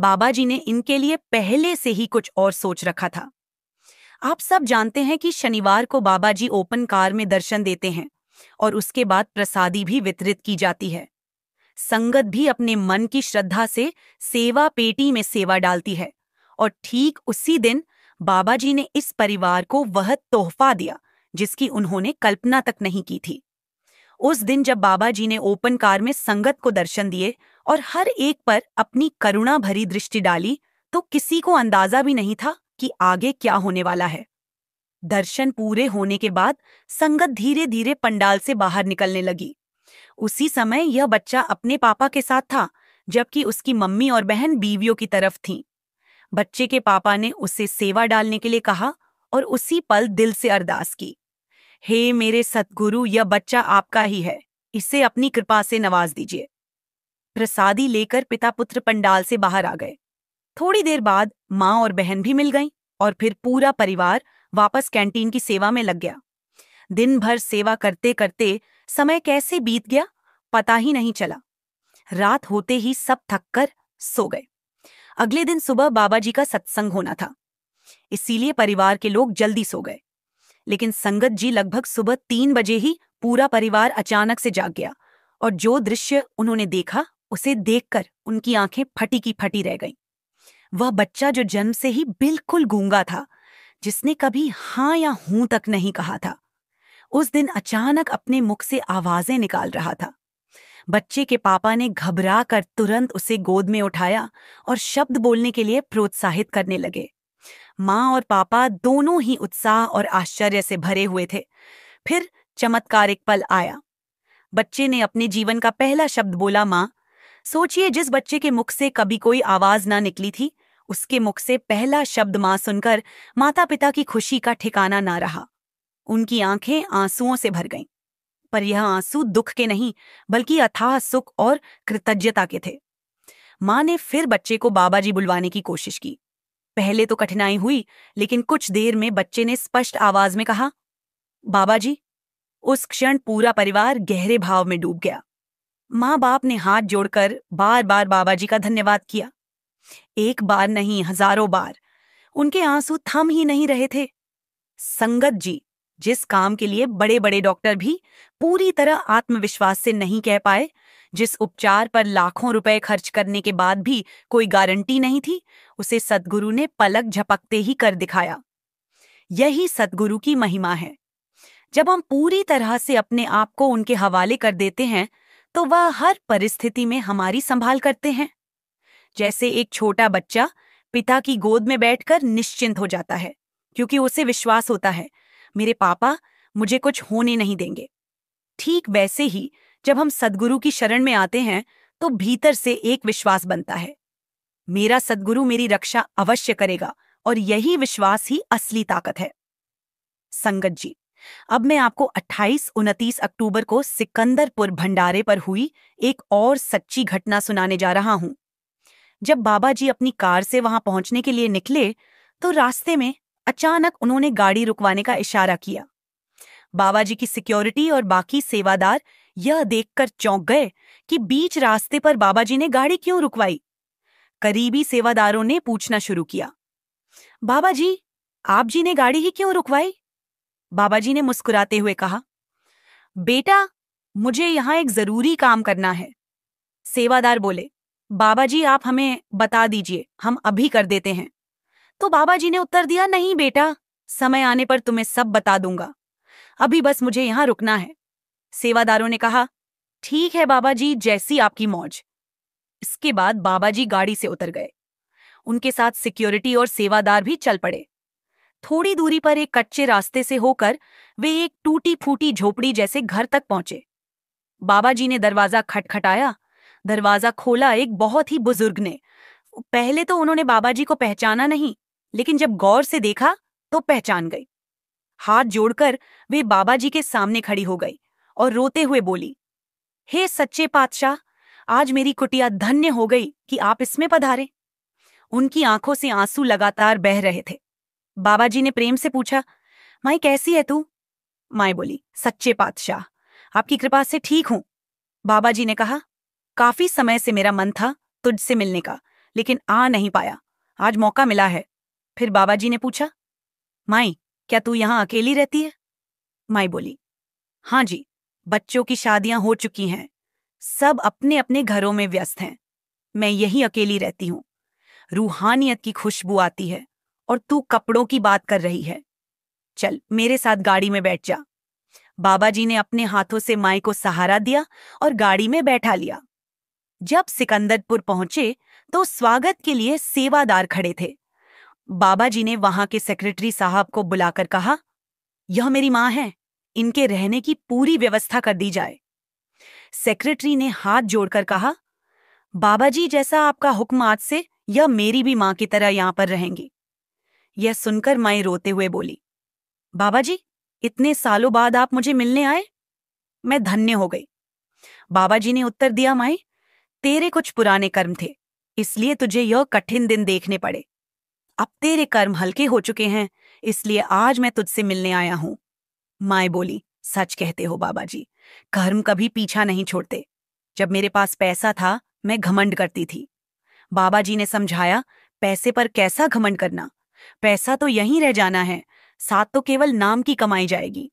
बाबा जी ने इनके लिए पहले से ही कुछ और सोच रखा था। आप सब जानते हैं कि शनिवार को बाबा जी ओपन कार में दर्शन देते हैं और उसके बाद प्रसादी भी वितरित की जाती है। संगत भी अपने मन की श्रद्धा से सेवा पेटी में सेवा डालती है और ठीक उसी दिन बाबा जी ने इस परिवार को वह तोहफा दिया जिसकी उन्होंने कल्पना तक नहीं की थी। उस दिन जब बाबा जी ने ओपन कार में संगत को दर्शन दिए और हर एक पर अपनी करुणा भरी दृष्टि डाली, तो किसी को अंदाजा भी नहीं था कि आगे क्या होने वाला है। दर्शन पूरे होने के बाद संगत धीरे धीरे पंडाल से बाहर निकलने लगी। उसी समय यह बच्चा अपने पापा के साथ था, जबकि उसकी मम्मी और बहन बीवियों की तरफ थीं। बच्चे के पापा ने उसे सेवा डालने के लिए कहा और उसी पल दिल से अरदास की, हे मेरे सतगुरु, यह बच्चा आपका ही है, इसे अपनी कृपा से नवाज दीजिए। प्रसादी लेकर पिता पुत्र पंडाल से बाहर आ गए। थोड़ी देर बाद माँ और बहन भी मिल गईं और फिर पूरा परिवार वापस कैंटीन की सेवा में लग गया। दिन भर सेवा करते करते समय कैसे बीत गया पता ही नहीं चला। रात होते ही सब थककर सो गए। अगले दिन सुबह बाबा जी का सत्संग होना था, इसीलिए परिवार के लोग जल्दी सो गए। लेकिन संगत जी लगभग सुबह 3 बजे ही पूरा परिवार अचानक से जाग गया और जो दृश्य उन्होंने देखा उसे देखकर उनकी आंखें फटी की फटी रह गईं। वह बच्चा जो जन्म से ही बिल्कुल गूंगा था, जिसने कभी हाँ या हूं तक नहीं कहा था, उस दिन अचानक अपने मुख से आवाजें निकाल रहा था। बच्चे के पापा ने घबरा कर तुरंत उसे गोद में उठाया और शब्द बोलने के लिए प्रोत्साहित करने लगे। माँ और पापा दोनों ही उत्साह और आश्चर्य से भरे हुए थे। फिर चमत्कारिक पल आया। बच्चे ने अपने जीवन का पहला शब्द बोला, माँ। सोचिए, जिस बच्चे के मुख से कभी कोई आवाज ना निकली थी, उसके मुख से पहला शब्द माँ सुनकर माता पिता की खुशी का ठिकाना ना रहा। उनकी आंखें आंसुओं से भर गईं, पर यह आंसू दुख के नहीं बल्कि अथाह सुख और कृतज्ञता के थे। माँ ने फिर बच्चे को बाबा जी बुलवाने की कोशिश की। पहले तो कठिनाई हुई, लेकिन कुछ देर में बच्चे ने स्पष्ट आवाज में कहा, बाबा जी। उस क्षण पूरा परिवार गहरे भाव में डूब गया। माँ बाप ने हाथ जोड़कर बार बार बाबा जी का धन्यवाद किया। एक बार नहीं, हजारों बार। उनके आंसू थम ही नहीं रहे थे। संगत जी, जिस काम के लिए बड़े बड़े डॉक्टर भी पूरी तरह आत्मविश्वास से नहीं कह पाए, जिस उपचार पर लाखों रुपए खर्च करने के बाद भी कोई गारंटी नहीं थी, उसे सद्गुरु ने पलक झपकते ही कर दिखाया। यही सद्गुरु की महिमा है। जब हम पूरी तरह से अपने आप को उनके हवाले कर देते हैं, तो वह हर परिस्थिति में हमारी संभाल करते हैं। जैसे एक छोटा बच्चा पिता की गोद में बैठकर निश्चिंत हो जाता है, क्योंकि उसे विश्वास होता है, मेरे पापा मुझे कुछ होने नहीं देंगे। ठीक वैसे ही जब हम सद्गुरु की शरण में आते हैं, तो भीतर से एक विश्वास बनता है, मेरा सद्गुरु मेरी रक्षा अवश्य करेगा, और यही विश्वास ही असली ताकत है। संगत जी, अब मैं आपको 28-29 अक्टूबर को सिकंदरपुर भंडारे पर हुई एक और सच्ची घटना सुनाने जा रहा हूं। जब बाबा जी अपनी कार से वहां पहुंचने के लिए निकले, तो रास्ते में अचानक उन्होंने गाड़ी रुकवाने का इशारा किया। बाबा जी की सिक्योरिटी और बाकी सेवादार यह देखकर चौंक गए कि बीच रास्ते पर बाबा जी ने गाड़ी क्यों रुकवाई। करीबी सेवादारों ने पूछना शुरू किया, बाबा जी, आप जी ने गाड़ी ही क्यों रुकवाई? बाबा जी ने मुस्कुराते हुए कहा, बेटा, मुझे यहां एक जरूरी काम करना है। सेवादार बोले, बाबा जी आप हमें बता दीजिए, हम अभी कर देते हैं। तो बाबा जी ने उत्तर दिया, नहीं बेटा, समय आने पर तुम्हें सब बता दूंगा, अभी बस मुझे यहां रुकना है। सेवादारों ने कहा, ठीक है बाबा जी, जैसी आपकी मौज। इसके बाद बाबा जी गाड़ी से उतर गए। उनके साथ सिक्योरिटी और सेवादार भी चल पड़े। थोड़ी दूरी पर एक कच्चे रास्ते से होकर वे एक टूटी फूटी झोपड़ी जैसे घर तक पहुंचे। बाबा जी ने दरवाजा खटखटाया। दरवाजा खोला एक बहुत ही बुजुर्ग ने। पहले तो उन्होंने बाबा जी को पहचाना नहीं, लेकिन जब गौर से देखा तो पहचान गई। हाथ जोड़कर वे बाबा जी के सामने खड़ी हो गई और रोते हुए बोली, हे सच्चे पातशाह, आज मेरी कुटिया धन्य हो गई कि आप इसमें पधारे। उनकी आंखों से आंसू लगातार बह रहे थे। बाबा जी ने प्रेम से पूछा, माई कैसी है तू? माई बोली, सच्चे पातशाह, आपकी कृपा से ठीक हूं। बाबा जी ने कहा, काफी समय से मेरा मन था तुझसे मिलने का, लेकिन आ नहीं पाया। आज मौका मिला है। फिर बाबा जी ने पूछा, माई, क्या तू यहाँ अकेली रहती है? माई बोली, हाँ जी, बच्चों की शादियां हो चुकी हैं, सब अपने अपने घरों में व्यस्त हैं, मैं यही अकेली रहती हूँ। रूहानियत की खुशबू आती है और तू कपड़ों की बात कर रही है। चल मेरे साथ गाड़ी में बैठ जा। बाबा जी ने अपने हाथों से माई को सहारा दिया और गाड़ी में बैठा लिया। जब सिकंदरपुर पहुंचे तो स्वागत के लिए सेवादार खड़े थे। बाबा जी ने वहां के सेक्रेटरी साहब को बुलाकर कहा, यह मेरी मां है, इनके रहने की पूरी व्यवस्था कर दी जाए। सेक्रेटरी ने हाथ जोड़कर कहा, बाबा जी, जैसा आपका हुक्म, आज से यह मेरी भी मां की तरह यहां पर रहेंगी। यह सुनकर माई रोते हुए बोली, बाबा जी, इतने सालों बाद आप मुझे मिलने आए, मैं धन्य हो गई। बाबा जी ने उत्तर दिया, माई, तेरे कुछ पुराने कर्म थे, इसलिए तुझे यह कठिन दिन देखने पड़े। अब तेरे कर्म हल्के हो चुके हैं, इसलिए आज मैं तुझसे मिलने आया हूं। माई बोली, सच कहते हो बाबा जी, कर्म कभी पीछा नहीं छोड़ते। जब मेरे पास पैसा था मैं घमंड करती थी। बाबा जी ने समझाया, पैसे पर कैसा घमंड करना, पैसा तो यहीं रह जाना है, साथ तो केवल नाम की कमाई जाएगी।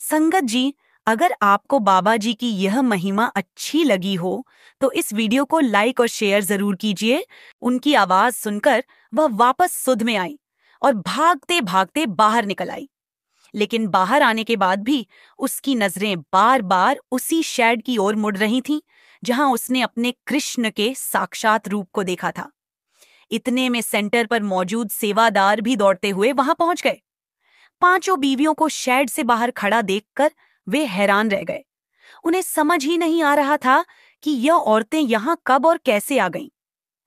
संगत जी, अगर आपको बाबा जी की यह महिमा अच्छी लगी हो तो इस वीडियो को लाइक और शेयर जरूर कीजिए। उनकी आवाज सुनकर वह वापस सुध में आई और भागते भागते बाहर निकल आई। लेकिन बाहर आने के बाद भी उसकी नजरें बार बार उसी शेड की ओर मुड़ रही थीं जहां उसने अपने कृष्ण के साक्षात रूप को देखा था। इतने में सेंटर पर मौजूद सेवादार भी दौड़ते हुए वहां पहुंच गए। पांचों बीवियों को शेड से बाहर खड़ा देखकर वे हैरान रह गए। उन्हें समझ ही नहीं आ रहा था कि यह औरतें यहां कब और कैसे आ गईं।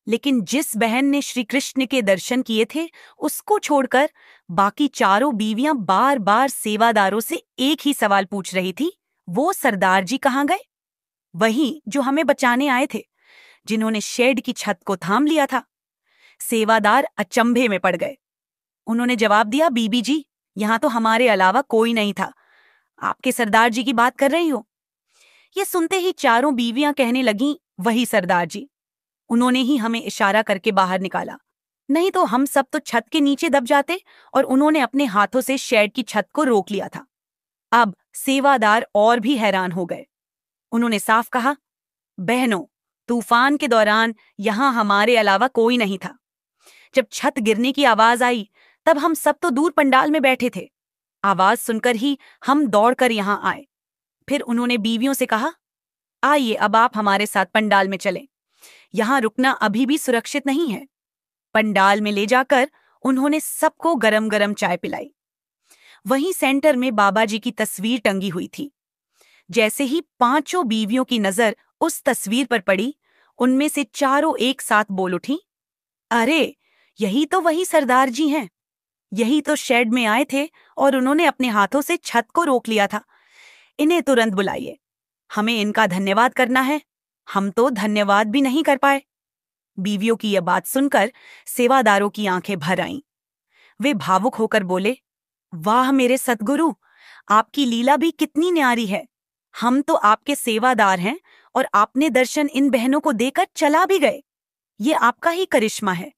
लेकिन जिस बहन ने श्री कृष्ण के दर्शन किए थे उसको छोड़कर बाकी चारों बीवियां बार बार सेवादारों से एक ही सवाल पूछ रही थी, वो सरदार जी कहाँ गए? वही जो हमें बचाने आए थे, जिन्होंने शेड की छत को थाम लिया था। सेवादार अचंभे में पड़ गए। उन्होंने जवाब दिया, बीबी जी, यहां तो हमारे अलावा कोई नहीं था, आपके सरदार जी की बात कर रही हो। ये सुनते ही चारों बीवियां कहने लगीं, वही सरदार जी, उन्होंने ही हमें इशारा करके बाहर निकाला, नहीं तो हम सब तो छत के नीचे दब जाते और उन्होंने अपने हाथों से शेड की छत को रोक लिया था। अब सेवादार और भी हैरान हो गए। उन्होंने साफ कहा, बहनों, तूफान के दौरान यहां हमारे अलावा कोई नहीं था। जब छत गिरने की आवाज आई तब हम सब तो दूर पंडाल में बैठे थे। आवाज सुनकर ही हम दौड़कर यहां आए। फिर उन्होंने बीवियों से कहा, आइए अब आप हमारे साथ पंडाल में चलें, यहां रुकना अभी भी सुरक्षित नहीं है। पंडाल में ले जाकर उन्होंने सबको गरम गरम चाय पिलाई। वहीं सेंटर में बाबा जी की तस्वीर टंगी हुई थी। जैसे ही पांचों बीवियों की नजर उस तस्वीर पर पड़ी, उनमें से चारों एक साथ बोल उठी, अरे, यही तो वही सरदार जी हैं, यही तो शेड में आए थे और उन्होंने अपने हाथों से छत को रोक लिया था। इन्हें तुरंत बुलाइए, हमें इनका धन्यवाद करना है, हम तो धन्यवाद भी नहीं कर पाए। बीवियों की यह बात सुनकर सेवादारों की आंखें भर आईं। वे भावुक होकर बोले, वाह मेरे सतगुरु, आपकी लीला भी कितनी न्यारी है। हम तो आपके सेवादार हैं और आपने दर्शन इन बहनों को देकर चला भी गए, ये आपका ही करिश्मा है।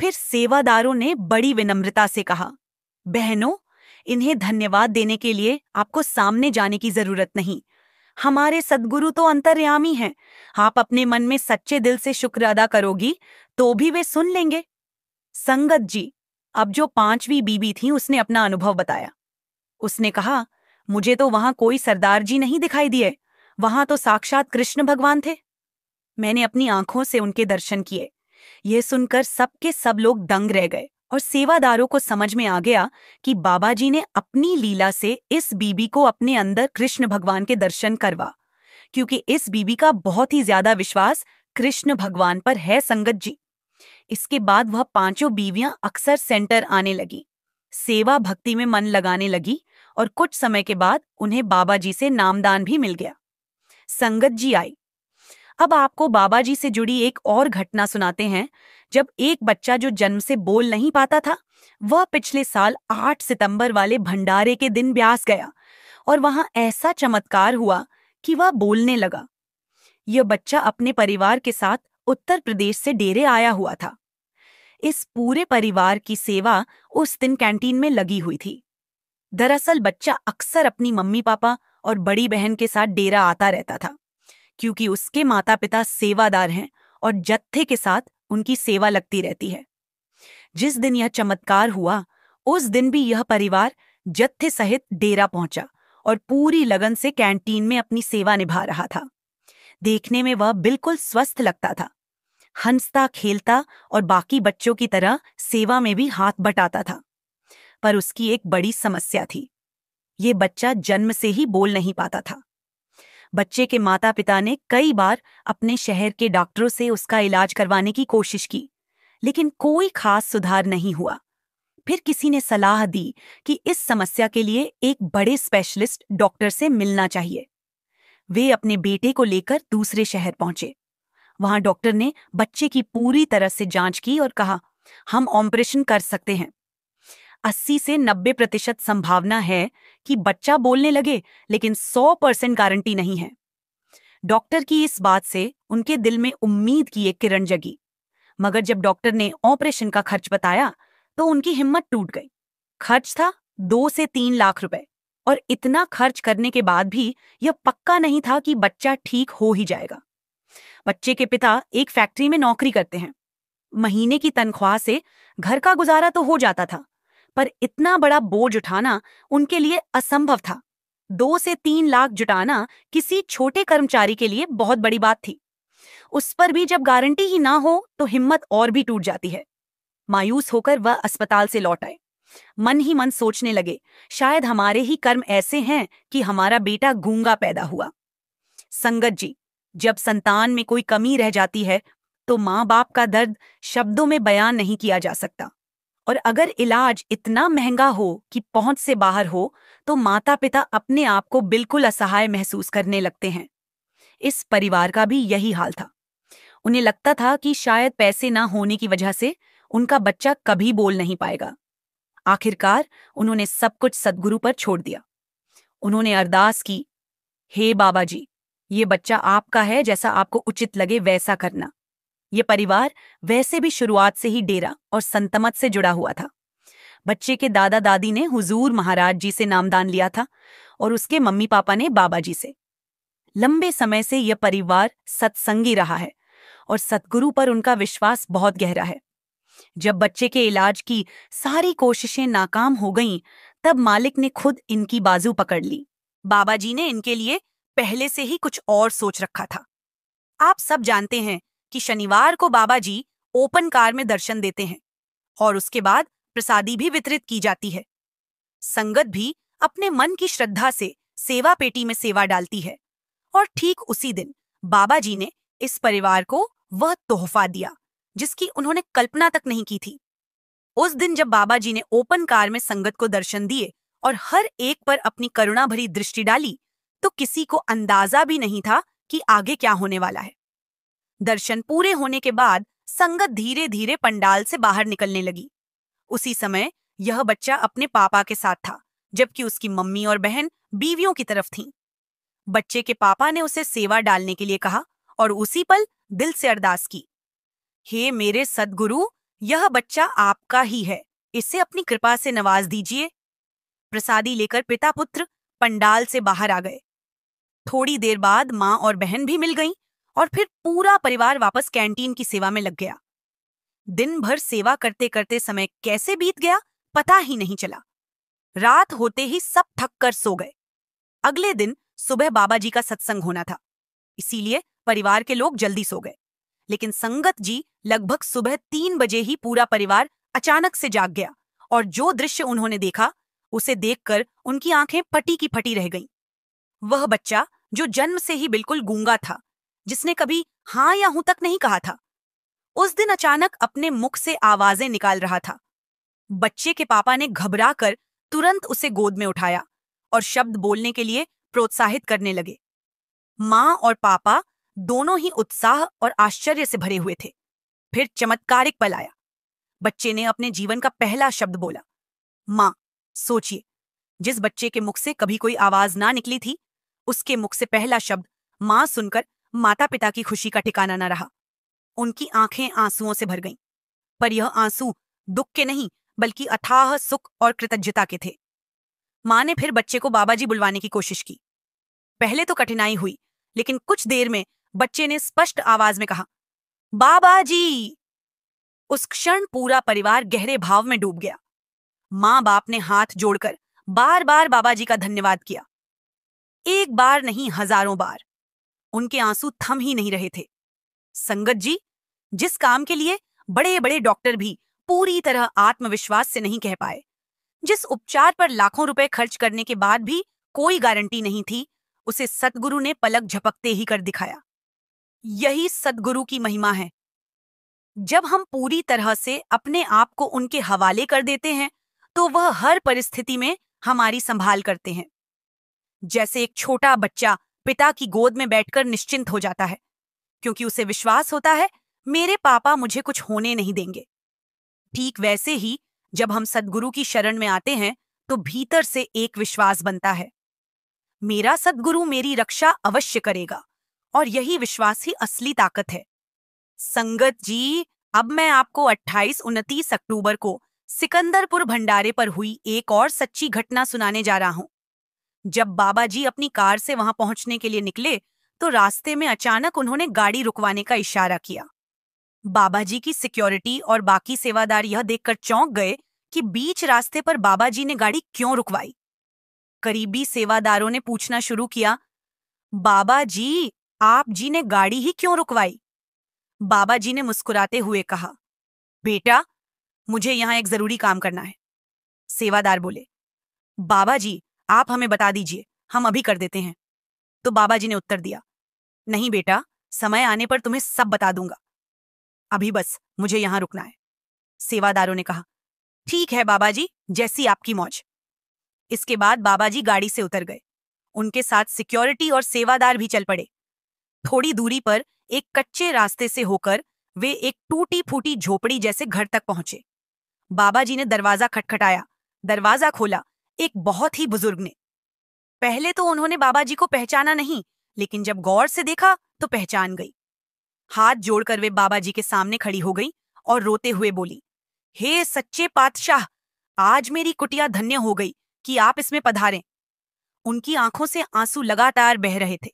फिर सेवादारों ने बड़ी विनम्रता से कहा, बहनों, इन्हें धन्यवाद देने के लिए आपको सामने जाने की जरूरत नहीं, हमारे सद्गुरु तो अंतर्यामी हैं, आप अपने मन में सच्चे दिल से शुक्र अदा करोगी तो भी वे सुन लेंगे। संगत जी, अब जो पांचवी बीबी थी उसने अपना अनुभव बताया। उसने कहा, मुझे तो वहां कोई सरदार जी नहीं दिखाई दिए, वहां तो साक्षात कृष्ण भगवान थे। मैंने अपनी आंखों से उनके दर्शन किए। यह सुनकर सबके सब लोग दंग रह गए और सेवादारों को समझ में आ गया कि बाबा जी ने अपनी लीला से इस बीबी को अपने अंदर कृष्ण भगवान के दर्शन करवा, क्योंकि इस बीबी का बहुत ही ज्यादा विश्वास कृष्ण भगवान पर है। संगत जी, इसके बाद वह पांचों बीवियां अक्सर सेंटर आने लगी, सेवा भक्ति में मन लगाने लगी और कुछ समय के बाद उन्हें बाबा जी से नामदान भी मिल गया। संगत जी आई। अब आपको बाबा जी से जुड़ी एक और घटना सुनाते हैं। जब एक बच्चा जो जन्म से बोल नहीं पाता था, वह पिछले साल 8 सितंबर वाले भंडारे के दिन ब्यास गया और वहां ऐसा चमत्कार हुआ कि वह बोलने लगा। यह बच्चा अपने परिवार के साथ उत्तर प्रदेश से डेरे आया हुआ था। इस पूरे परिवार की सेवा उस दिन कैंटीन में लगी हुई थी। दरअसल बच्चा अक्सर अपनी मम्मी पापा और बड़ी बहन के साथ डेरा आता रहता था, क्योंकि उसके माता पिता सेवादार हैं और जत्थे के साथ उनकी सेवा लगती रहती है। जिस दिन यह चमत्कार हुआ, उस दिन भी यह परिवार जत्थे सहित डेरा पहुंचा और पूरी लगन से कैंटीन में अपनी सेवा निभा रहा था। देखने में वह बिल्कुल स्वस्थ लगता था, हंसता खेलता और बाकी बच्चों की तरह सेवा में भी हाथ बटाता था। पर उसकी एक बड़ी समस्या थी। ये बच्चा जन्म से ही बोल नहीं पाता था। बच्चे के माता पिता ने कई बार अपने शहर के डॉक्टरों से उसका इलाज करवाने की कोशिश की, लेकिन कोई खास सुधार नहीं हुआ। फिर किसी ने सलाह दी कि इस समस्या के लिए एक बड़े स्पेशलिस्ट डॉक्टर से मिलना चाहिए। वे अपने बेटे को लेकर दूसरे शहर पहुंचे। वहां डॉक्टर ने बच्चे की पूरी तरह से जांच की और कहा, हम ऑपरेशन कर सकते हैं। 80 से 90% संभावना है कि बच्चा बोलने लगे, लेकिन 100% गारंटी नहीं है। डॉक्टर की इस बात से उनके दिल में उम्मीद की एक किरण जगी। मगर जब डॉक्टर ने ऑपरेशन का खर्च बताया तो उनकी हिम्मत टूट गई। खर्च था 2 से 3 लाख रुपए, और इतना खर्च करने के बाद भी यह पक्का नहीं था कि बच्चा ठीक हो ही जाएगा। बच्चे के पिता एक फैक्ट्री में नौकरी करते हैं। महीने की तनख्वाह से घर का गुजारा तो हो जाता था, पर इतना बड़ा बोझ उठाना उनके लिए असंभव था। 2 से 3 लाख जुटाना किसी छोटे कर्मचारी के लिए बहुत बड़ी बात थी। उस पर भी जब गारंटी ही ना हो तो हिम्मत और भी टूट जाती है। मायूस होकर वह अस्पताल से लौट आए। मन ही मन सोचने लगे, शायद हमारे ही कर्म ऐसे हैं कि हमारा बेटा गूंगा पैदा हुआ। संगत जी, जब संतान में कोई कमी रह जाती है तो माँ बाप का दर्द शब्दों में बयान नहीं किया जा सकता। और अगर इलाज इतना महंगा हो कि पहुंच से बाहर हो, तो माता पिता अपने आप को बिल्कुल असहाय महसूस करने लगते हैं। इस परिवार का भी यही हाल था। उन्हें लगता था कि शायद पैसे ना होने की वजह से उनका बच्चा कभी बोल नहीं पाएगा। आखिरकार उन्होंने सब कुछ सद्गुरु पर छोड़ दिया। उन्होंने अरदास की, हे बाबा जी, ये बच्चा आपका है, जैसा आपको उचित लगे वैसा करना। ये परिवार वैसे भी शुरुआत से ही डेरा और संतमत से जुड़ा हुआ था। बच्चे के दादा दादी ने हुजूर महाराज जी से नामदान लिया था और उसके मम्मी पापा ने बाबा जी से। लंबे समय से यह परिवार सत्संगी रहा है और सतगुरु पर उनका विश्वास बहुत गहरा है। जब बच्चे के इलाज की सारी कोशिशें नाकाम हो गईं, तब मालिक ने खुद इनकी बाजू पकड़ ली। बाबा जी ने इनके लिए पहले से ही कुछ और सोच रखा था। आप सब जानते हैं कि शनिवार को बाबा जी ओपन कार में दर्शन देते हैं और उसके बाद प्रसादी भी वितरित की जाती है। संगत भी अपने मन की श्रद्धा से सेवा पेटी में सेवा डालती है, और ठीक उसी दिन बाबा जी ने इस परिवार को वह तोहफा दिया जिसकी उन्होंने कल्पना तक नहीं की थी। उस दिन जब बाबा जी ने ओपन कार में संगत को दर्शन दिए और हर एक पर अपनी करुणा भरी दृष्टि डाली, तो किसी को अंदाजा भी नहीं था कि आगे क्या होने वाला है। दर्शन पूरे होने के बाद संगत धीरे धीरे पंडाल से बाहर निकलने लगी। उसी समय यह बच्चा अपने पापा के साथ था, जबकि उसकी मम्मी और बहन बीवियों की तरफ थीं। बच्चे के पापा ने उसे सेवा डालने के लिए कहा और उसी पल दिल से अरदास की, हे मेरे सद्गुरु, यह बच्चा आपका ही है, इसे अपनी कृपा से नवाज दीजिए। प्रसादी लेकर पिता पुत्र पंडाल से बाहर आ गए। थोड़ी देर बाद माँ और बहन भी मिल गईं और फिर पूरा परिवार वापस कैंटीन की सेवा में लग गया। दिन भर सेवा करते करते समय कैसे बीत गया पता ही नहीं चला। रात होते ही सब थक कर सो गए। अगले दिन सुबह बाबा जी का सत्संग होना था, इसीलिए परिवार के लोग जल्दी सो गए। लेकिन संगत जी लगभग सुबह 3 बजे ही पूरा परिवार अचानक से जाग गया, और जो दृश्य उन्होंने देखा उसे देखकर उनकी आंखें फटी की फटी रह गईं। वह बच्चा जो जन्म से ही बिल्कुल गूंगा था, जिसने कभी हाँ या हूं तक नहीं कहा था, उस दिन अचानक अपने मुख से आवाजें निकाल रहा था। बच्चे के पापा ने घबराकर तुरंत उसे गोद में उठाया और शब्द बोलने के लिए प्रोत्साहित करने लगे। माँ और पापा दोनों ही उत्साह और आश्चर्य से भरे हुए थे। फिर चमत्कारिक पल आया। बच्चे ने अपने जीवन का पहला शब्द बोला, माँ। सोचिए, जिस बच्चे के मुख से कभी कोई आवाज ना निकली थी, उसके मुख से पहला शब्द माँ सुनकर माता पिता की खुशी का ठिकाना न रहा। उनकी आंखें आंसुओं से भर गईं, पर यह आंसू दुख के नहीं बल्कि अथाह सुख और कृतज्ञता के थे। माँ ने फिर बच्चे को बाबा जी बुलवाने की कोशिश की। पहले तो कठिनाई हुई, लेकिन कुछ देर में बच्चे ने स्पष्ट आवाज में कहा, बाबा जी। उस क्षण पूरा परिवार गहरे भाव में डूब गया। माँ बाप ने हाथ जोड़कर बार बार बाबा जी का धन्यवाद किया। एक बार नहीं, हजारों बार। उनके आंसू थम ही नहीं रहे थे। संगत जी, जिस काम के लिए बड़े बड़े डॉक्टर भी पूरी तरह आत्मविश्वास से नहीं कह पाए, जिस उपचार पर लाखों रुपए खर्च करने के बाद भी कोई गारंटी नहीं थी, उसे सतगुरु ने पलक झपकते ही कर दिखाया। यही सतगुरु की महिमा है। जब हम पूरी तरह से अपने आप को उनके हवाले कर देते हैं, तो वह हर परिस्थिति में हमारी संभाल करते हैं। जैसे एक छोटा बच्चा पिता की गोद में बैठकर निश्चिंत हो जाता है, क्योंकि उसे विश्वास होता है मेरे पापा मुझे कुछ होने नहीं देंगे। ठीक वैसे ही जब हम सद्गुरु की शरण में आते हैं, तो भीतर से एक विश्वास बनता है, मेरा सद्गुरु मेरी रक्षा अवश्य करेगा। और यही विश्वास ही असली ताकत है। संगत जी, अब मैं आपको 28-29 अक्टूबर को सिकंदरपुर भंडारे पर हुई एक और सच्ची घटना सुनाने जा रहा हूं। जब बाबा जी अपनी कार से वहां पहुंचने के लिए निकले, तो रास्ते में अचानक उन्होंने गाड़ी रुकवाने का इशारा किया। बाबा जी की सिक्योरिटी और बाकी सेवादार यह देखकर चौंक गए कि बीच रास्ते पर बाबा जी ने गाड़ी क्यों रुकवाई। करीबी सेवादारों ने पूछना शुरू किया, बाबा जी, आप जी ने गाड़ी ही क्यों रुकवाई? बाबा जी ने मुस्कुराते हुए कहा, बेटा, मुझे यहां एक जरूरी काम करना है। सेवादार बोले, बाबा जी, आप हमें बता दीजिए, हम अभी कर देते हैं। तो बाबा जी ने उत्तर दिया, नहीं बेटा, समय आने पर तुम्हें सब बता दूंगा, अभी बस मुझे यहां रुकना है। सेवादारों ने कहा, ठीक है बाबा जी, जैसी आपकी मौज। इसके बाद बाबा जी गाड़ी से उतर गए। उनके साथ सिक्योरिटी और सेवादार भी चल पड़े। थोड़ी दूरी पर एक कच्चे रास्ते से होकर वे एक टूटी फूटी झोपड़ी जैसे घर तक पहुंचे। बाबा जी ने दरवाजा खटखटाया। दरवाजा खोला एक बहुत ही बुजुर्ग ने। पहले तो उन्होंने बाबा जी को पहचाना नहीं, लेकिन जब गौर से देखा तो पहचान गई। हाथ जोड़कर वे बाबा जी के सामने खड़ी हो गई और रोते हुए बोली, हे सच्चे पातशाह, आज मेरी कुटिया धन्य हो गई कि आप इसमें पधारें। उनकी आंखों से आंसू लगातार बह रहे थे।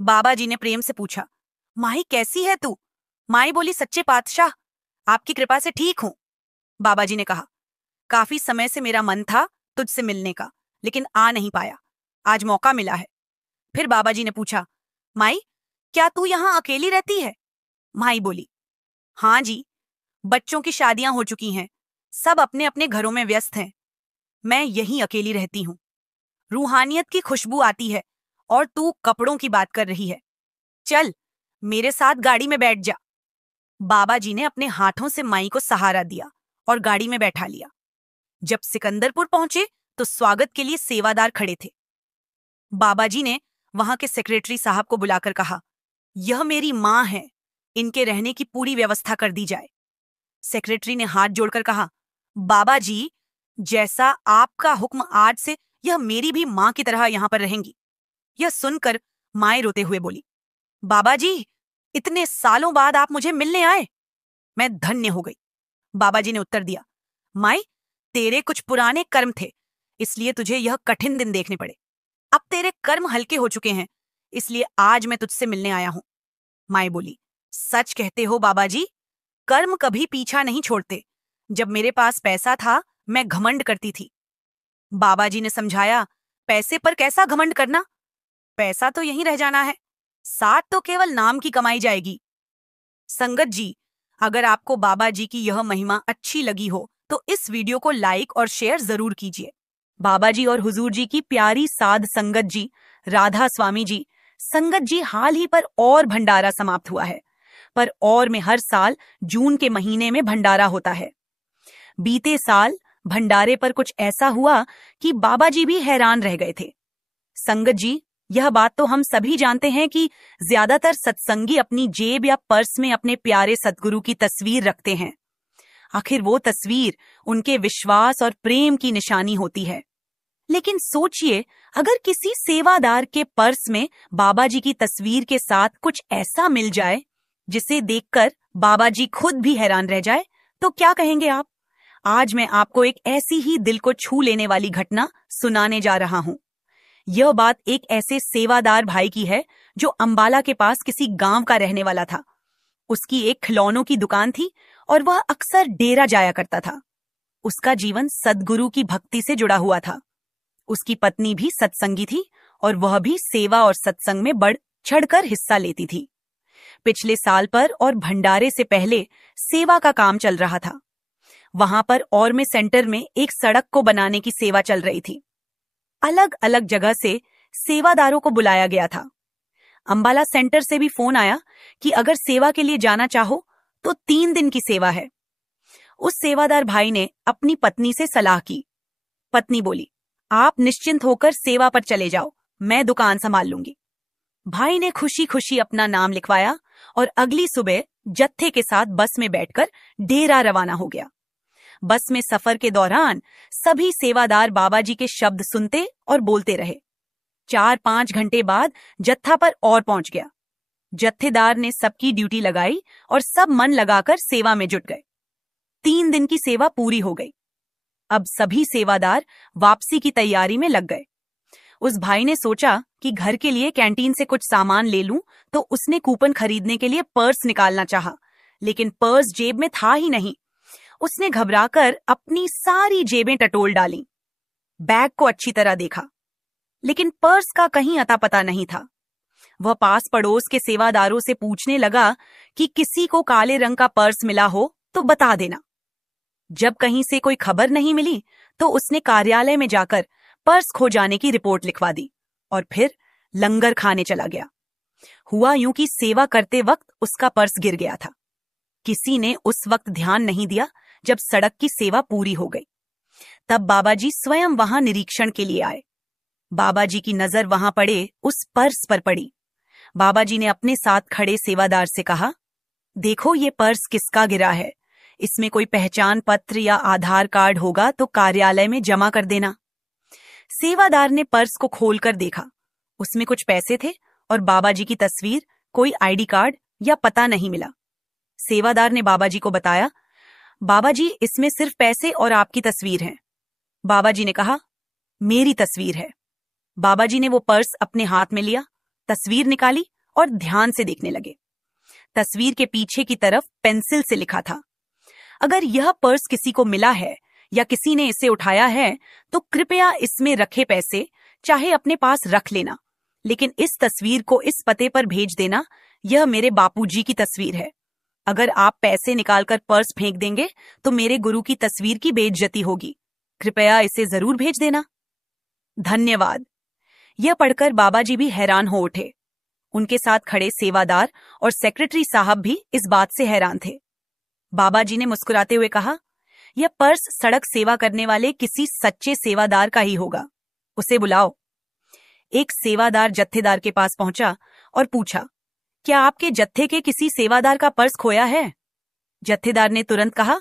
बाबा जी ने प्रेम से पूछा, माई कैसी है तू? माई बोली, सच्चे पातशाह, आपकी कृपा से ठीक हूं। बाबा जी ने कहा, काफी समय से मेरा मन था तुझसे मिलने का, लेकिन आ नहीं पाया, आज मौका मिला है। फिर बाबा जी ने पूछा, माई, क्या तू यहां अकेली रहती है? माई बोली, हाँ जी, बच्चों की शादियां हो चुकी हैं, सब अपने अपने घरों में व्यस्त हैं, मैं यहीं अकेली रहती हूं। रूहानियत की खुशबू आती है और तू कपड़ों की बात कर रही है, चल मेरे साथ गाड़ी में बैठ जा। बाबा जी ने अपने हाथों से माई को सहारा दिया और गाड़ी में बैठा लिया। जब सिकंदरपुर पहुंचे तो स्वागत के लिए सेवादार खड़े थे। बाबा जी ने वहां के सेक्रेटरी साहब को बुलाकर कहा, यह मेरी मां है, इनके रहने की पूरी व्यवस्था कर दी जाए। सेक्रेटरी ने हाथ जोड़कर कहा, बाबा जी, जैसा आपका हुक्म, आज से यह मेरी भी मां की तरह यहां पर रहेंगी। यह सुनकर माए रोते हुए बोली, बाबा जी, इतने सालों बाद आप मुझे मिलने आए, मैं धन्य हो गई। बाबा जी ने उत्तर दिया, माई, तेरे कुछ पुराने कर्म थे, इसलिए तुझे यह कठिन दिन देखने पड़े। अब तेरे कर्म हल्के हो चुके हैं, इसलिए आज मैं तुझसे मिलने आया हूं। माई बोली, सच कहते हो बाबा जी, कर्म कभी पीछा नहीं छोड़ते। जब मेरे पास पैसा था, मैं घमंड करती थी। बाबा जी ने समझाया, पैसे पर कैसा घमंड करना, पैसा तो यहीं रह जाना है, साथ तो केवल नाम की कमाई जाएगी। संगत जी, अगर आपको बाबा जी की यह महिमा अच्छी लगी हो तो इस वीडियो को लाइक और शेयर जरूर कीजिए। बाबा जी और हुजूर जी की प्यारी साध संगत जी, राधास्वामी जी, संगत जी, हाल ही पर और भंडारा समाप्त हुआ है, पर और में हर साल जून के महीने में भंडारा होता है। बीते साल भंडारे पर कुछ ऐसा हुआ कि बाबा जी भी हैरान रह गए थे। संगत जी, यह बात तो हम सभी जानते हैं कि ज्यादातर सत्संगी अपनी जेब या पर्स में अपने प्यारे सद्गुरु की तस्वीर रखते हैं। आखिर वो तस्वीर उनके विश्वास और प्रेम की निशानी होती है। लेकिन सोचिए, अगर किसी सेवादार के पर्स में बाबा जी की तस्वीर के साथ कुछ ऐसा मिल जाए जिसे देखकर बाबा जी खुद भी हैरान रह जाए तो क्या कहेंगे आप? आज मैं आपको एक ऐसी ही दिल को छू लेने वाली घटना सुनाने जा रहा हूं। यह बात एक ऐसे सेवादार भाई की है जो अंबाला के पास किसी गांव का रहने वाला था। उसकी एक खिलौनों की दुकान थी और वह अक्सर डेरा जाया करता था। उसका जीवन सद्गुरु की भक्ति से जुड़ा हुआ था। उसकी पत्नी भी सत्संगी थी और वह भी सेवा और सत्संग में बढ़ चढ़कर हिस्सा लेती थी। पिछले साल पर और भंडारे से पहले सेवा का काम चल रहा था। वहां पर और में सेंटर में एक सड़क को बनाने की सेवा चल रही थी। अलग अलग जगह से सेवादारों को बुलाया गया था। अंबाला सेंटर से भी फोन आया कि अगर सेवा के लिए जाना चाहो तो 3 दिन की सेवा है। उस सेवादार भाई ने अपनी पत्नी से सलाह की। पत्नी बोली, आप निश्चिंत होकर सेवा पर चले जाओ, मैं दुकान संभाल लूंगी। भाई ने खुशी खुशी अपना नाम लिखवाया और अगली सुबह जत्थे के साथ बस में बैठकर डेरा रवाना हो गया। बस में सफर के दौरान सभी सेवादार बाबा जी के शब्द सुनते और बोलते रहे। 4-5 घंटे बाद जत्था पर और पहुंच गया। जत्थेदार ने सबकी ड्यूटी लगाई और सब मन लगाकर सेवा में जुट गए। 3 दिन की सेवा पूरी हो गई। अब सभी सेवादार वापसी की तैयारी में लग गए। उस भाई ने सोचा कि घर के लिए कैंटीन से कुछ सामान ले लूं, तो उसने कूपन खरीदने के लिए पर्स निकालना चाहा, लेकिन पर्स जेब में था ही नहीं। उसने घबराकर अपनी सारी जेबें टटोल डालीं। बैग को अच्छी तरह देखा, लेकिन पर्स का कहीं अता पता नहीं था। वह पास पड़ोस के सेवादारों से पूछने लगा कि किसी को काले रंग का पर्स मिला हो तो बता देना। जब कहीं से कोई खबर नहीं मिली तो उसने कार्यालय में जाकर पर्स खो जाने की रिपोर्ट लिखवा दी और फिर लंगर खाने चला गया। हुआ यूं कि सेवा करते वक्त उसका पर्स गिर गया था। किसी ने उस वक्त ध्यान नहीं दिया जब सड़क की सेवा पूरी हो गई। तब बाबा जी स्वयं वहां निरीक्षण के लिए आए। बाबा जी की नजर वहां पड़े उस पर्स पर पड़ी। बाबा जी ने अपने साथ खड़े सेवादार से कहा, देखो ये पर्स किसका गिरा है, इसमें कोई पहचान पत्र या आधार कार्ड होगा तो कार्यालय में जमा कर देना। सेवादार ने पर्स को खोलकर देखा। उसमें कुछ पैसे थे और बाबा जी की तस्वीर, कोई आईडी कार्ड या पता नहीं मिला। सेवादार ने बाबा जी को बताया, बाबा जी इसमें सिर्फ पैसे और आपकी तस्वीर है। बाबा जी ने कहा, मेरी तस्वीर है। बाबा जी ने वो पर्स अपने हाथ में लिया, तस्वीर निकाली और ध्यान से देखने लगे। तस्वीर के पीछे की तरफ पेंसिल से लिखा था, अगर यह पर्स किसी को मिला है या किसी ने इसे उठाया है तो कृपया इसमें रखे पैसे चाहे अपने पास रख लेना, लेकिन इस तस्वीर को इस पते पर भेज देना। यह मेरे बापूजी की तस्वीर है। अगर आप पैसे निकालकर पर्स फेंक देंगे तो मेरे गुरु की तस्वीर की बेइज्जती होगी। कृपया इसे जरूर भेज देना। धन्यवाद। यह पढ़कर बाबा जी भी हैरान हो उठे। उनके साथ खड़े सेवादार और सेक्रेटरी साहब भी इस बात से हैरान थे। बाबा जी ने मुस्कुराते हुए कहा, यह पर्स सड़क सेवा करने वाले किसी सच्चे सेवादार का ही होगा, उसे बुलाओ। एक सेवादार जत्थेदार के पास पहुंचा और पूछा, क्या आपके जत्थे के किसी सेवादार का पर्स खोया है? जत्थेदार ने तुरंत कहा,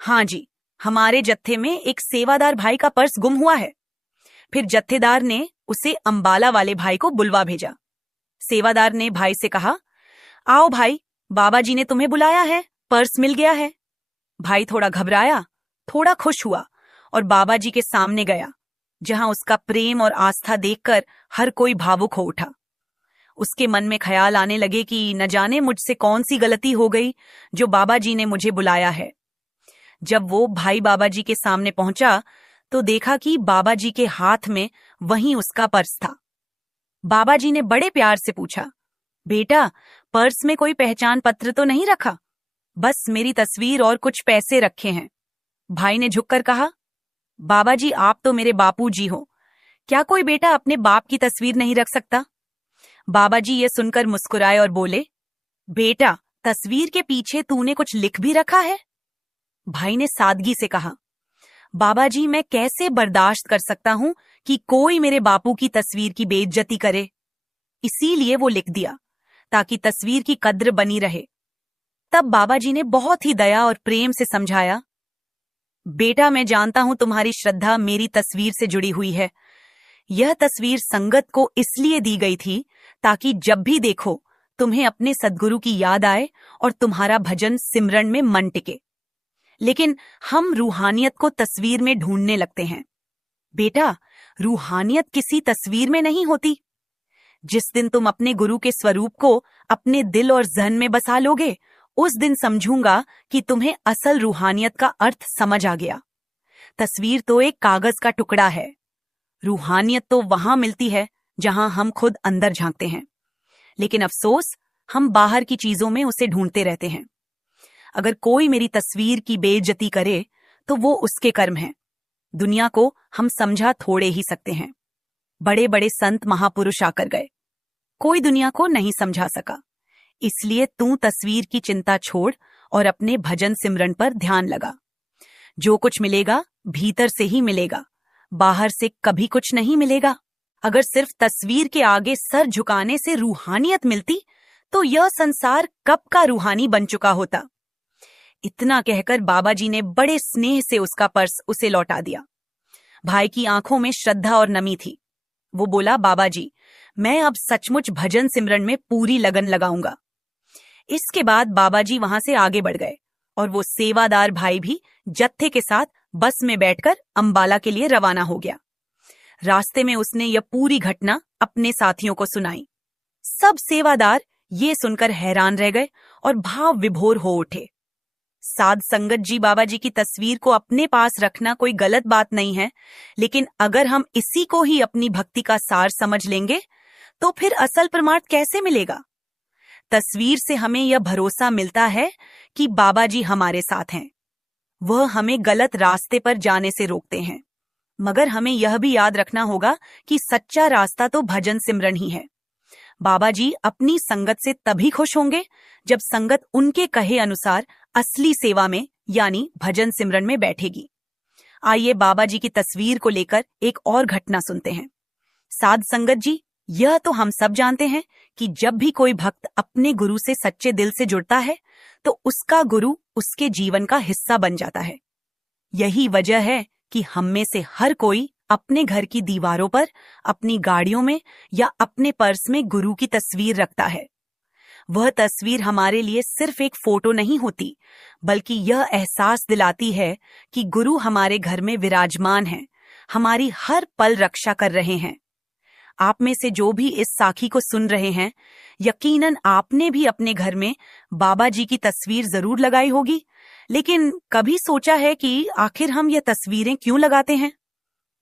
हाँ जी, हमारे जत्थे में एक सेवादार भाई का पर्स गुम हुआ है। फिर जत्थेदार ने उसे अंबाला वाले भाई को बुलवा भेजा। सेवादार ने भाई से कहा, आओ भाई, बाबा जी ने तुम्हें बुलाया है, पर्स मिल गया है। भाई थोड़ा घबराया, थोड़ा खुश हुआ और बाबा जी के सामने गया, जहां उसका प्रेम और आस्था देखकर हर कोई भावुक हो उठा। उसके मन में ख्याल आने लगे कि न जाने मुझसे कौन सी गलती हो गई जो बाबा जी ने मुझे बुलाया है। जब वो भाई बाबा जी के सामने पहुंचा तो देखा कि बाबा जी के हाथ में वहीं उसका पर्स था। बाबा जी ने बड़े प्यार से पूछा, बेटा, पर्स में कोई पहचान पत्र तो नहीं रखा? बस मेरी तस्वीर और कुछ पैसे रखे हैं। भाई ने झुककर कहा, बाबा जी आप तो मेरे बापू जी हो, क्या कोई बेटा अपने बाप की तस्वीर नहीं रख सकता? बाबा जी ये सुनकर मुस्कुराए और बोले, बेटा, तस्वीर के पीछे तूने कुछ लिख भी रखा है? भाई ने सादगी से कहा, बाबा जी मैं कैसे बर्दाश्त कर सकता हूं कि कोई मेरे बापू की तस्वीर की बेइज्जती करे, इसीलिए वो लिख दिया ताकि तस्वीर की कद्र बनी रहे। तब बाबा जी ने बहुत ही दया और प्रेम से समझाया, बेटा मैं जानता हूं तुम्हारी श्रद्धा मेरी तस्वीर से जुड़ी हुई है। यह तस्वीर संगत को इसलिए दी गई थी ताकि जब भी देखो तुम्हें अपने सद्गुरु की याद आए और तुम्हारा भजन सिमरन में मन टिके। लेकिन हम रूहानियत को तस्वीर में ढूंढने लगते हैं। बेटा, रूहानियत किसी तस्वीर में नहीं होती। जिस दिन तुम अपने गुरु के स्वरूप को अपने दिल और जहन में बसा लोगे, उस दिन समझूंगा कि तुम्हें असल रूहानियत का अर्थ समझ आ गया। तस्वीर तो एक कागज का टुकड़ा है। रूहानियत तो वहां मिलती है जहां हम खुद अंदर झांकते हैं। लेकिन अफसोस, हम बाहर की चीजों में उसे ढूंढते रहते हैं। अगर कोई मेरी तस्वीर की बेइज्जती करे तो वो उसके कर्म है। दुनिया को हम समझा थोड़े ही सकते हैं। बड़े बड़े संत महापुरुष आकर गए, कोई दुनिया को नहीं समझा सका। इसलिए तू तस्वीर की चिंता छोड़ और अपने भजन सिमरन पर ध्यान लगा। जो कुछ मिलेगा भीतर से ही मिलेगा, बाहर से कभी कुछ नहीं मिलेगा। अगर सिर्फ तस्वीर के आगे सर झुकाने से रूहानियत मिलती तो यह संसार कब का रूहानी बन चुका होता। इतना कहकर बाबा जी ने बड़े स्नेह से उसका पर्स उसे लौटा दिया। भाई की आंखों में श्रद्धा और नमी थी। वो बोला, बाबा जी, मैं अब सचमुच भजन सिमरन में पूरी लगन लगाऊंगा। इसके बाद बाबा जी वहां से आगे बढ़ गए और वो सेवादार भाई भी जत्थे के साथ बस में बैठकर अंबाला के लिए रवाना हो गया। रास्ते में उसने यह पूरी घटना अपने साथियों को सुनाई। सब सेवादार ये सुनकर हैरान रह गए और भाव विभोर हो उठे। साध संगत जी, बाबा जी की तस्वीर को अपने पास रखना कोई गलत बात नहीं है, लेकिन अगर हम इसी को ही अपनी भक्ति का सार समझ लेंगे तो फिर असल परमार्थ कैसे मिलेगा। तस्वीर से हमें यह भरोसा मिलता है कि बाबा जी हमारे साथ हैं। वह हमें गलत रास्ते पर जाने से रोकते हैं। मगर हमें यह भी याद रखना होगा कि सच्चा रास्ता तो भजन सिमरन ही है। बाबा जी अपनी संगत से तभी खुश होंगे जब संगत उनके कहे अनुसार असली सेवा में यानी भजन सिमरन में बैठेगी। आइए बाबा जी की तस्वीर को लेकर एक और घटना सुनते हैं। साध संगत जी, यह तो हम सब जानते हैं कि जब भी कोई भक्त अपने गुरु से सच्चे दिल से जुड़ता है तो उसका गुरु उसके जीवन का हिस्सा बन जाता है। यही वजह है कि हम में से हर कोई अपने घर की दीवारों पर, अपनी गाड़ियों में या अपने पर्स में गुरु की तस्वीर रखता है। वह तस्वीर हमारे लिए सिर्फ एक फोटो नहीं होती, बल्कि यह एहसास दिलाती है कि गुरु हमारे घर में विराजमान हैं, हमारी हर पल रक्षा कर रहे हैं। आप में से जो भी इस साखी को सुन रहे हैं, यकीनन आपने भी अपने घर में बाबा जी की तस्वीर जरूर लगाई होगी। लेकिन कभी सोचा है कि आखिर हम ये तस्वीरें क्यों लगाते हैं?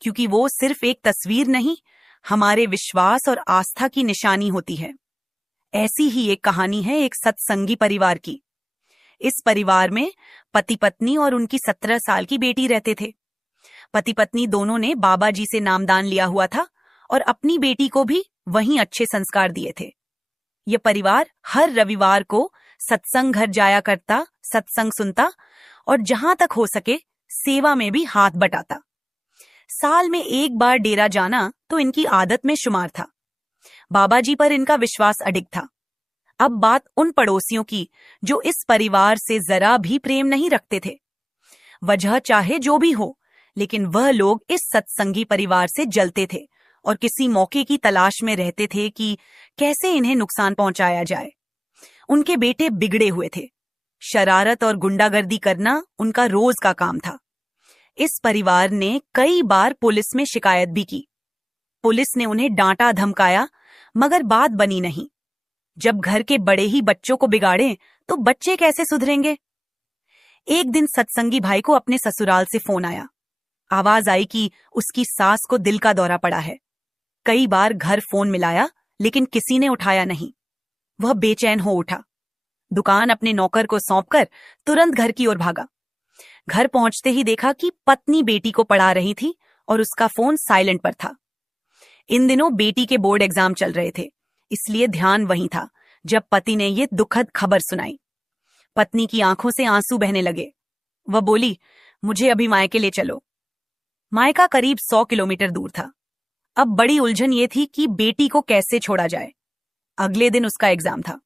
क्योंकि वो सिर्फ एक तस्वीर नहीं, हमारे विश्वास और आस्था की निशानी होती है। ऐसी ही एक कहानी है एक सत्संगी परिवार की। इस परिवार में पति पत्नी और उनकी 17 साल की बेटी रहते थे। पति पत्नी दोनों ने बाबा जी से नामदान लिया हुआ था और अपनी बेटी को भी वहीं अच्छे संस्कार दिए थे। यह परिवार हर रविवार को सत्संग घर जाया करता, सत्संग सुनता और जहां तक हो सके सेवा में भी हाथ बटाता। साल में एक बार डेरा जाना तो इनकी आदत में शुमार था। बाबा जी पर इनका विश्वास अडिग था। अब बात उन पड़ोसियों की जो इस परिवार से जरा भी प्रेम नहीं रखते थे। वजह चाहे जो भी हो, लेकिन वह लोग इस सत्संगी परिवार से जलते थे और किसी मौके की तलाश में रहते थे कि कैसे इन्हें नुकसान पहुंचाया जाए। उनके बेटे बिगड़े हुए थे। शरारत और गुंडागर्दी करना उनका रोज का काम था। इस परिवार ने कई बार पुलिस में शिकायत भी की। पुलिस ने उन्हें डांटा धमकाया, मगर बात बनी नहीं। जब घर के बड़े ही बच्चों को बिगाड़ें तो बच्चे कैसे सुधरेंगे? एक दिन सत्संगी भाई को अपने ससुराल से फोन आया। आवाज आई कि उसकी सास को दिल का दौरा पड़ा है। कई बार घर फोन मिलाया, लेकिन किसी ने उठाया नहीं। वह बेचैन हो उठा। दुकान अपने नौकर को सौंपकर तुरंत घर की ओर भागा। घर पहुंचते ही देखा कि पत्नी बेटी को पढ़ा रही थी और उसका फोन साइलेंट पर था। इन दिनों बेटी के बोर्ड एग्जाम चल रहे थे, इसलिए ध्यान वहीं था जब पति ने ये दुखद खबर सुनाई। पत्नी की आंखों से आंसू बहने लगे। वह बोली, मुझे अभी मायके ले चलो। मायका करीब 100 किलोमीटर दूर था। अब बड़ी उलझन ये थी कि बेटी को कैसे छोड़ा जाए। अगले दिन उसका एग्जाम था।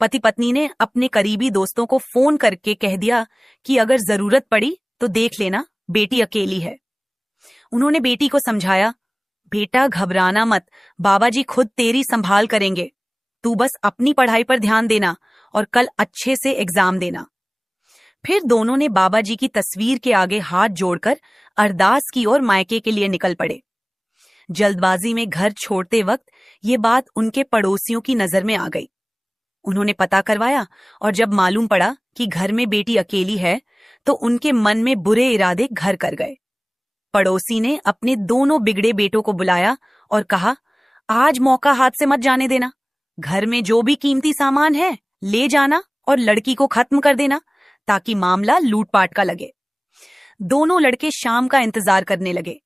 पति पत्नी ने अपने करीबी दोस्तों को फोन करके कह दिया कि अगर जरूरत पड़ी तो देख लेना, बेटी अकेली है। उन्होंने बेटी को समझाया, बेटा घबराना मत, बाबा जी खुद तेरी संभाल करेंगे। तू बस अपनी पढ़ाई पर ध्यान देना और कल अच्छे से एग्जाम देना। फिर दोनों ने बाबा जी की तस्वीर के आगे हाथ जोड़कर अरदास की और मायके के लिए निकल पड़े। जल्दबाजी में घर छोड़ते वक्त ये बात उनके पड़ोसियों की नजर में आ गई। उन्होंने पता करवाया और जब मालूम पड़ा कि घर में बेटी अकेली है तो उनके मन में बुरे इरादे घर कर गए। पड़ोसी ने अपने दोनों बिगड़े बेटों को बुलाया और कहा, आज मौका हाथ से मत जाने देना। घर में जो भी कीमती सामान है ले जाना और लड़की को खत्म कर देना ताकि मामला लूटपाट का लगे। दोनों लड़के शाम का इंतजार करने लगे।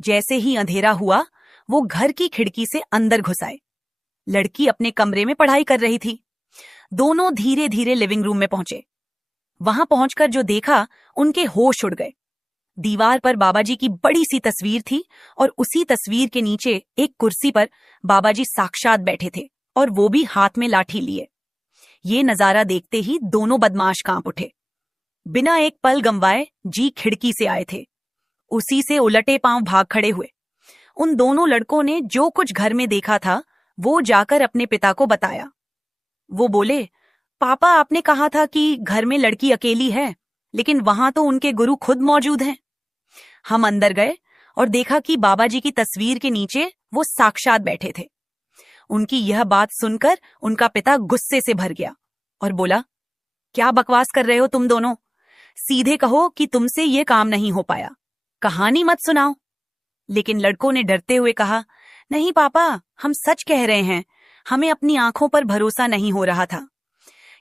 जैसे ही अंधेरा हुआ वो घर की खिड़की से अंदर घुस आए। लड़की अपने कमरे में पढ़ाई कर रही थी। दोनों धीरे धीरे लिविंग रूम में पहुंचे। वहां पहुंचकर जो देखा उनके होश उड़ गए। दीवार पर बाबाजी की बड़ी सी तस्वीर थी और उसी तस्वीर के नीचे एक कुर्सी पर बाबाजी साक्षात बैठे थे और वो भी हाथ में लाठी लिए। ये नजारा देखते ही दोनों बदमाश कांप उठे। बिना एक पल गंवाए जी खिड़की से आए थे। उसी से उलटे पांव भाग खड़े हुए। उन दोनों लड़कों ने जो कुछ घर में देखा था वो जाकर अपने पिता को बताया। वो बोले, पापा आपने कहा था कि घर में लड़की अकेली है, लेकिन वहां तो उनके गुरु खुद मौजूद हैं। हम अंदर गए और देखा कि बाबाजी की तस्वीर के नीचे वो साक्षात बैठे थे। उनकी यह बात सुनकर उनका पिता गुस्से से भर गया और बोला, क्या बकवास कर रहे हो तुम दोनों? सीधे कहो कि तुमसे ये काम नहीं हो पाया, कहानी मत सुनाओ। लेकिन लड़कों ने डरते हुए कहा, नहीं पापा, हम सच कह रहे हैं, हमें अपनी आंखों पर भरोसा नहीं हो रहा था।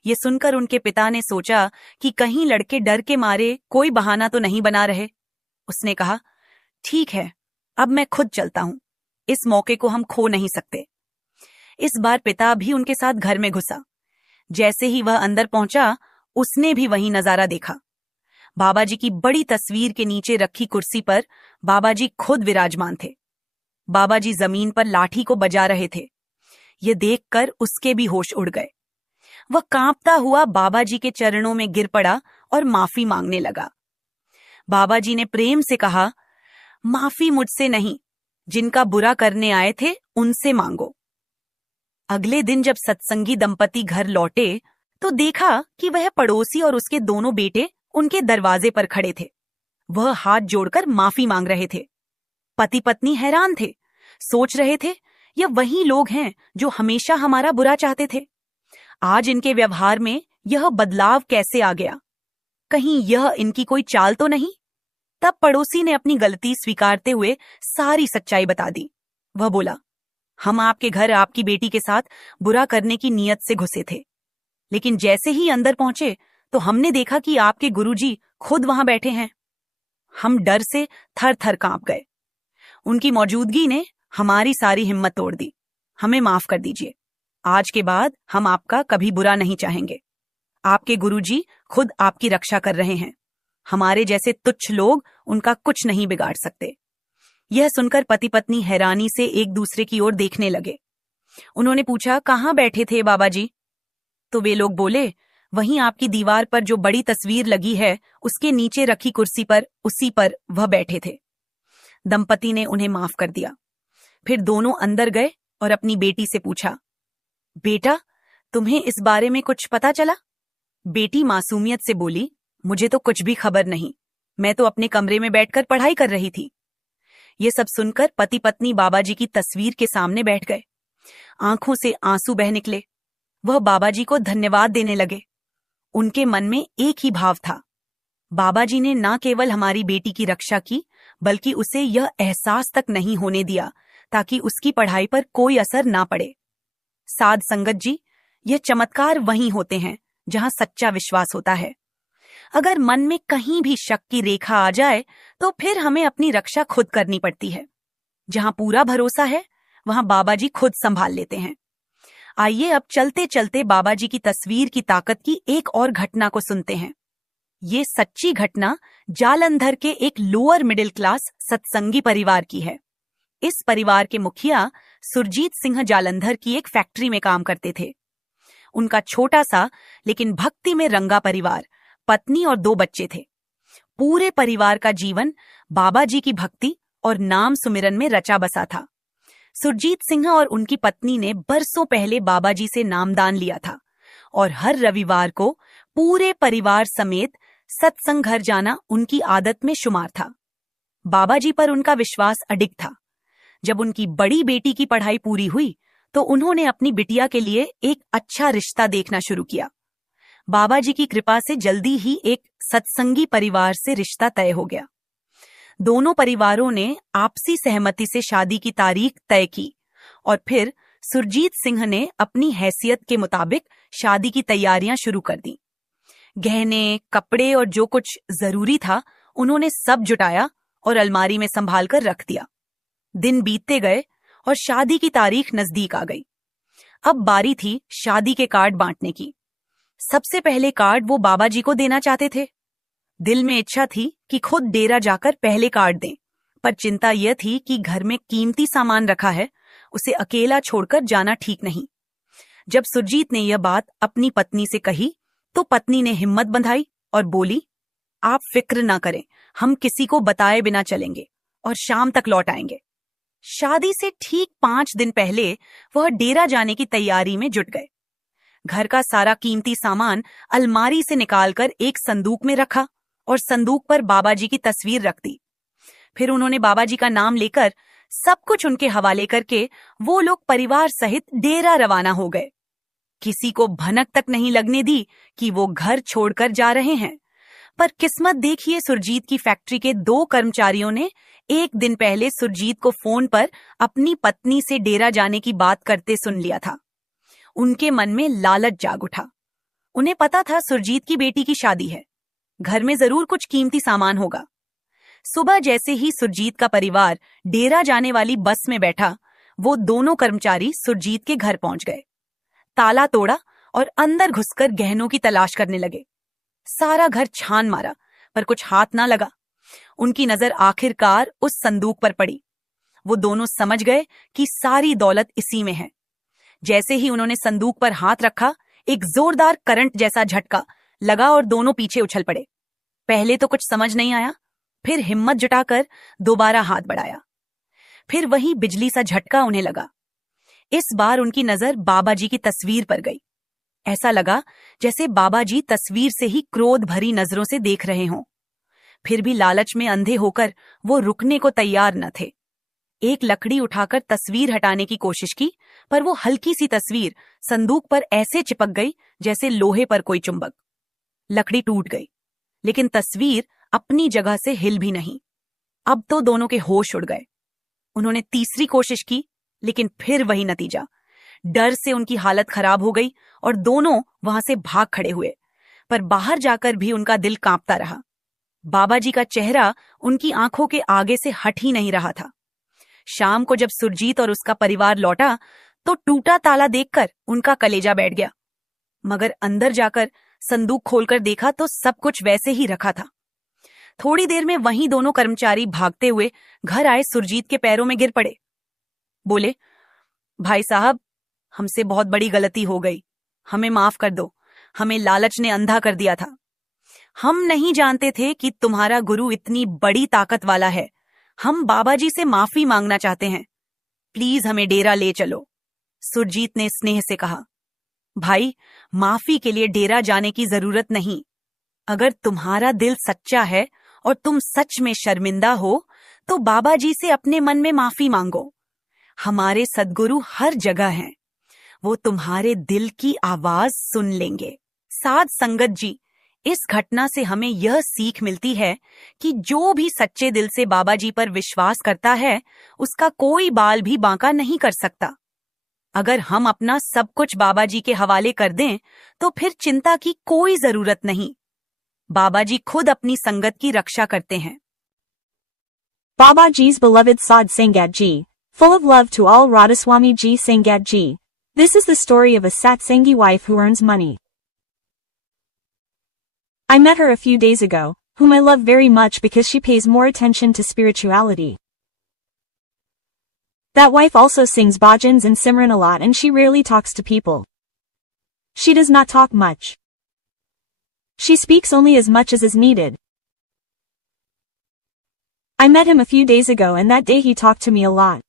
ये सुनकर उनके पिता ने सोचा कि कहीं लड़के डर के मारे कोई बहाना तो नहीं बना रहे। उसने कहा, ठीक है, अब मैं खुद चलता हूं, इस मौके को हम खो नहीं सकते। इस बार पिता भी उनके साथ घर में घुसा। जैसे ही वह अंदर पहुंचा उसने भी वही नजारा देखा। बाबाजी की बड़ी तस्वीर के नीचे रखी कुर्सी पर बाबाजी खुद विराजमान थे। बाबाजी जमीन पर लाठी को बजा रहे थे। ये देखकर उसके भी होश उड़ गए। वह कांपता हुआ बाबाजी के चरणों में गिर पड़ा और माफी मांगने लगा। बाबाजी ने प्रेम से कहा, माफी मुझसे नहीं, जिनका बुरा करने आए थे उनसे मांगो। अगले दिन जब सत्संगी दंपति घर लौटे तो देखा कि वह पड़ोसी और उसके दोनों बेटे उनके दरवाजे पर खड़े थे। वह हाथ जोड़कर माफी मांग रहे थे। पति पत्नी हैरान थे, सोच रहे थे यह वही लोग हैं जो हमेशा हमारा बुरा चाहते थे। आज इनके व्यवहार में यह बदलाव कैसे आ गया? कहीं यह इनकी कोई चाल तो नहीं? तब पड़ोसी ने अपनी गलती स्वीकारते हुए सारी सच्चाई बता दी। वह बोला, हम आपके घर आपकी बेटी के साथ बुरा करने की नीयत से घुसे थे, लेकिन जैसे ही अंदर पहुंचे तो हमने देखा कि आपके गुरुजी खुद वहां बैठे हैं। हम डर से थर थर कांप गए। उनकी मौजूदगी ने हमारी सारी हिम्मत तोड़ दी। हमें माफ कर दीजिए। आज के बाद हम आपका कभी बुरा नहीं चाहेंगे। आपके गुरुजी खुद आपकी रक्षा कर रहे हैं। हमारे जैसे तुच्छ लोग उनका कुछ नहीं बिगाड़ सकते। यह सुनकर पति पत्नी हैरानी से एक दूसरे की ओर देखने लगे। उन्होंने पूछा, कहाँ बैठे थे बाबाजी? तो वे लोग बोले, वहीं आपकी दीवार पर जो बड़ी तस्वीर लगी है उसके नीचे रखी कुर्सी पर, उसी पर वह बैठे थे। दंपति ने उन्हें माफ कर दिया। फिर दोनों अंदर गए और अपनी बेटी से पूछा, बेटा, तुम्हें इस बारे में कुछ पता चला? बेटी मासूमियत से बोली, मुझे तो कुछ भी खबर नहीं, मैं तो अपने कमरे में बैठकर पढ़ाई कर रही थी। ये सब सुनकर पति पत्नी बाबाजी की तस्वीर के सामने बैठ गए। आंखों से आंसू बह निकले। वह बाबाजी को धन्यवाद देने लगे। उनके मन में एक ही भाव था, बाबाजी ने न केवल हमारी बेटी की रक्षा की, बल्कि उसे यह एहसास तक नहीं होने दिया ताकि उसकी पढ़ाई पर कोई असर ना पड़े। साध संगत जी, यह चमत्कार वहीं होते हैं जहां सच्चा विश्वास होता है। अगर मन में कहीं भी शक की रेखा आ जाए तो फिर हमें अपनी रक्षा खुद करनी पड़ती है। जहां पूरा भरोसा है वहां बाबाजी खुद संभाल लेते हैं। आइए अब चलते चलते बाबाजी की तस्वीर की ताकत की एक और घटना को सुनते हैं। ये सच्ची घटना जालंधर के एक लोअर मिडिल क्लास सत्संगी परिवार की है। इस परिवार के मुखिया सुरजीत सिंह जालंधर की एक फैक्ट्री में काम करते थे। उनका छोटा सा लेकिन भक्ति में रंगा परिवार, पत्नी और 2 बच्चे थे। पूरे परिवार का जीवन बाबाजी की भक्ति और नाम सुमिरन में रचा बसा था। सुरजीत सिंह और उनकी पत्नी ने बरसों पहले बाबा जी से नामदान लिया था और हर रविवार को पूरे परिवार समेत सत्संग घर जाना उनकी आदत में शुमार था। बाबा जी पर उनका विश्वास अडिग था। जब उनकी बड़ी बेटी की पढ़ाई पूरी हुई तो उन्होंने अपनी बिटिया के लिए एक अच्छा रिश्ता देखना शुरू किया। बाबा जी की कृपा से जल्दी ही एक सत्संगी परिवार से रिश्ता तय हो गया। दोनों परिवारों ने आपसी सहमति से शादी की तारीख तय की और फिर सुरजीत सिंह ने अपनी हैसियत के मुताबिक शादी की तैयारियां शुरू कर दी। गहने, कपड़े और जो कुछ जरूरी था उन्होंने सब जुटाया और अलमारी में संभाल कर रख दिया। दिन बीतते गए और शादी की तारीख नजदीक आ गई। अब बारी थी शादी के कार्ड बांटने की। सबसे पहले कार्ड वो बाबा जी को देना चाहते थे। दिल में इच्छा थी कि खुद डेरा जाकर पहले कार्ड दें, पर चिंता यह थी कि घर में कीमती सामान रखा है, उसे अकेला छोड़कर जाना ठीक नहीं। जब सुरजीत ने यह बात अपनी पत्नी से कही तो पत्नी ने हिम्मत बंधाई और बोली, आप फिक्र ना करें, हम किसी को बताए बिना चलेंगे और शाम तक लौट आएंगे। शादी से ठीक 5 दिन पहले वह डेरा जाने की तैयारी में जुट गए। घर का सारा कीमती सामान अलमारी से निकालकर एक संदूक में रखा और संदूक पर बाबा जी की तस्वीर रख दी। फिर उन्होंने बाबा जी का नाम लेकर सब कुछ उनके हवाले करके वो लोग परिवार सहित डेरा रवाना हो गए। किसी को भनक तक नहीं लगने दी कि वो घर छोड़कर जा रहे हैं। पर किस्मत देखिए, सुरजीत की फैक्ट्री के 2 कर्मचारियों ने एक दिन पहले सुरजीत को फोन पर अपनी पत्नी से डेरा जाने की बात करते सुन लिया था। उनके मन में लालच जाग उठा। उन्हें पता था सुरजीत की बेटी की शादी है, घर में जरूर कुछ कीमती सामान होगा। सुबह जैसे ही सुरजीत का परिवार डेरा जाने वाली बस में बैठा, वो दोनों कर्मचारी सुरजीत के घर पहुंच गए। ताला तोड़ा और अंदर घुसकर गहनों की तलाश करने लगे। सारा घर छान मारा पर कुछ हाथ ना लगा। उनकी नजर आखिरकार उस संदूक पर पड़ी। वो दोनों समझ गए कि सारी दौलत इसी में है। जैसे ही उन्होंने संदूक पर हाथ रखा, एक जोरदार करंट जैसा झटका लगा और दोनों पीछे उछल पड़े। पहले तो कुछ समझ नहीं आया, फिर हिम्मत जुटाकर दोबारा हाथ बढ़ाया। फिर वही बिजली सा झटका उन्हें लगा। इस बार उनकी नजर बाबा जी की तस्वीर पर गई। ऐसा लगा जैसे बाबा जी तस्वीर से ही क्रोध भरी नजरों से देख रहे हों। फिर भी लालच में अंधे होकर वो रुकने को तैयार न थे। एक लकड़ी उठाकर तस्वीर हटाने की कोशिश की, पर वो हल्की सी तस्वीर संदूक पर ऐसे चिपक गई जैसे लोहे पर कोई चुंबक। लकड़ी टूट गई, लेकिन तस्वीर अपनी जगह से हिल भी नहीं। अब तो दोनों के होश उड़ गए। उन्होंने तीसरी कोशिश की, लेकिन फिर वही नतीजा। डर से उनकी हालत खराब हो गई और दोनों वहां से भाग खड़े हुए, पर बाहर जाकर भी उनका दिल कांपता रहा। बाबा जी का चेहरा उनकी आंखों के आगे से हट ही नहीं रहा था। शाम को जब सुरजीत और उसका परिवार लौटा तो टूटा ताला देखकर उनका कलेजा बैठ गया। मगर अंदर जाकर संदूक खोलकर देखा तो सब कुछ वैसे ही रखा था। थोड़ी देर में वहीं दोनों कर्मचारी भागते हुए घर आए सुरजीत के पैरों में गिर पड़े। बोले, भाई साहब, हमसे बहुत बड़ी गलती हो गई, हमें माफ कर दो। हमें लालच ने अंधा कर दिया था। हम नहीं जानते थे कि तुम्हारा गुरु इतनी बड़ी ताकत वाला है। हम बाबा जी से माफी मांगना चाहते हैं। प्लीज हमें डेरा ले चलो। सुरजीत ने स्नेह से कहा। भाई, माफी के लिए डेरा जाने की जरूरत नहीं। अगर तुम्हारा दिल सच्चा है और तुम सच में शर्मिंदा हो तो बाबा जी से अपने मन में माफी मांगो। हमारे सद्गुरु हर जगह हैं, वो तुम्हारे दिल की आवाज सुन लेंगे। साध संगत जी, इस घटना से हमें यह सीख मिलती है कि जो भी सच्चे दिल से बाबा जी पर विश्वास करता है, उसका कोई बाल भी बांका नहीं कर सकता। अगर हम अपना सब कुछ बाबा जी के हवाले कर दें तो फिर चिंता की कोई जरूरत नहीं। बाबा जी खुद अपनी संगत की रक्षा करते हैं। Babaji's beloved Sadh Sangat Ji, full of love to all Radhasoami Ji Sangat Ji. This is the story of a satsangi wife who earns money. I met her a few days ago, whom I love very much because she pays more attention to spirituality. That wife also sings bhajans and simran a lot, and she rarely talks to people. She does not talk much. She speaks only as much as is needed. I met him a few days ago, and that day he talked to me a lot.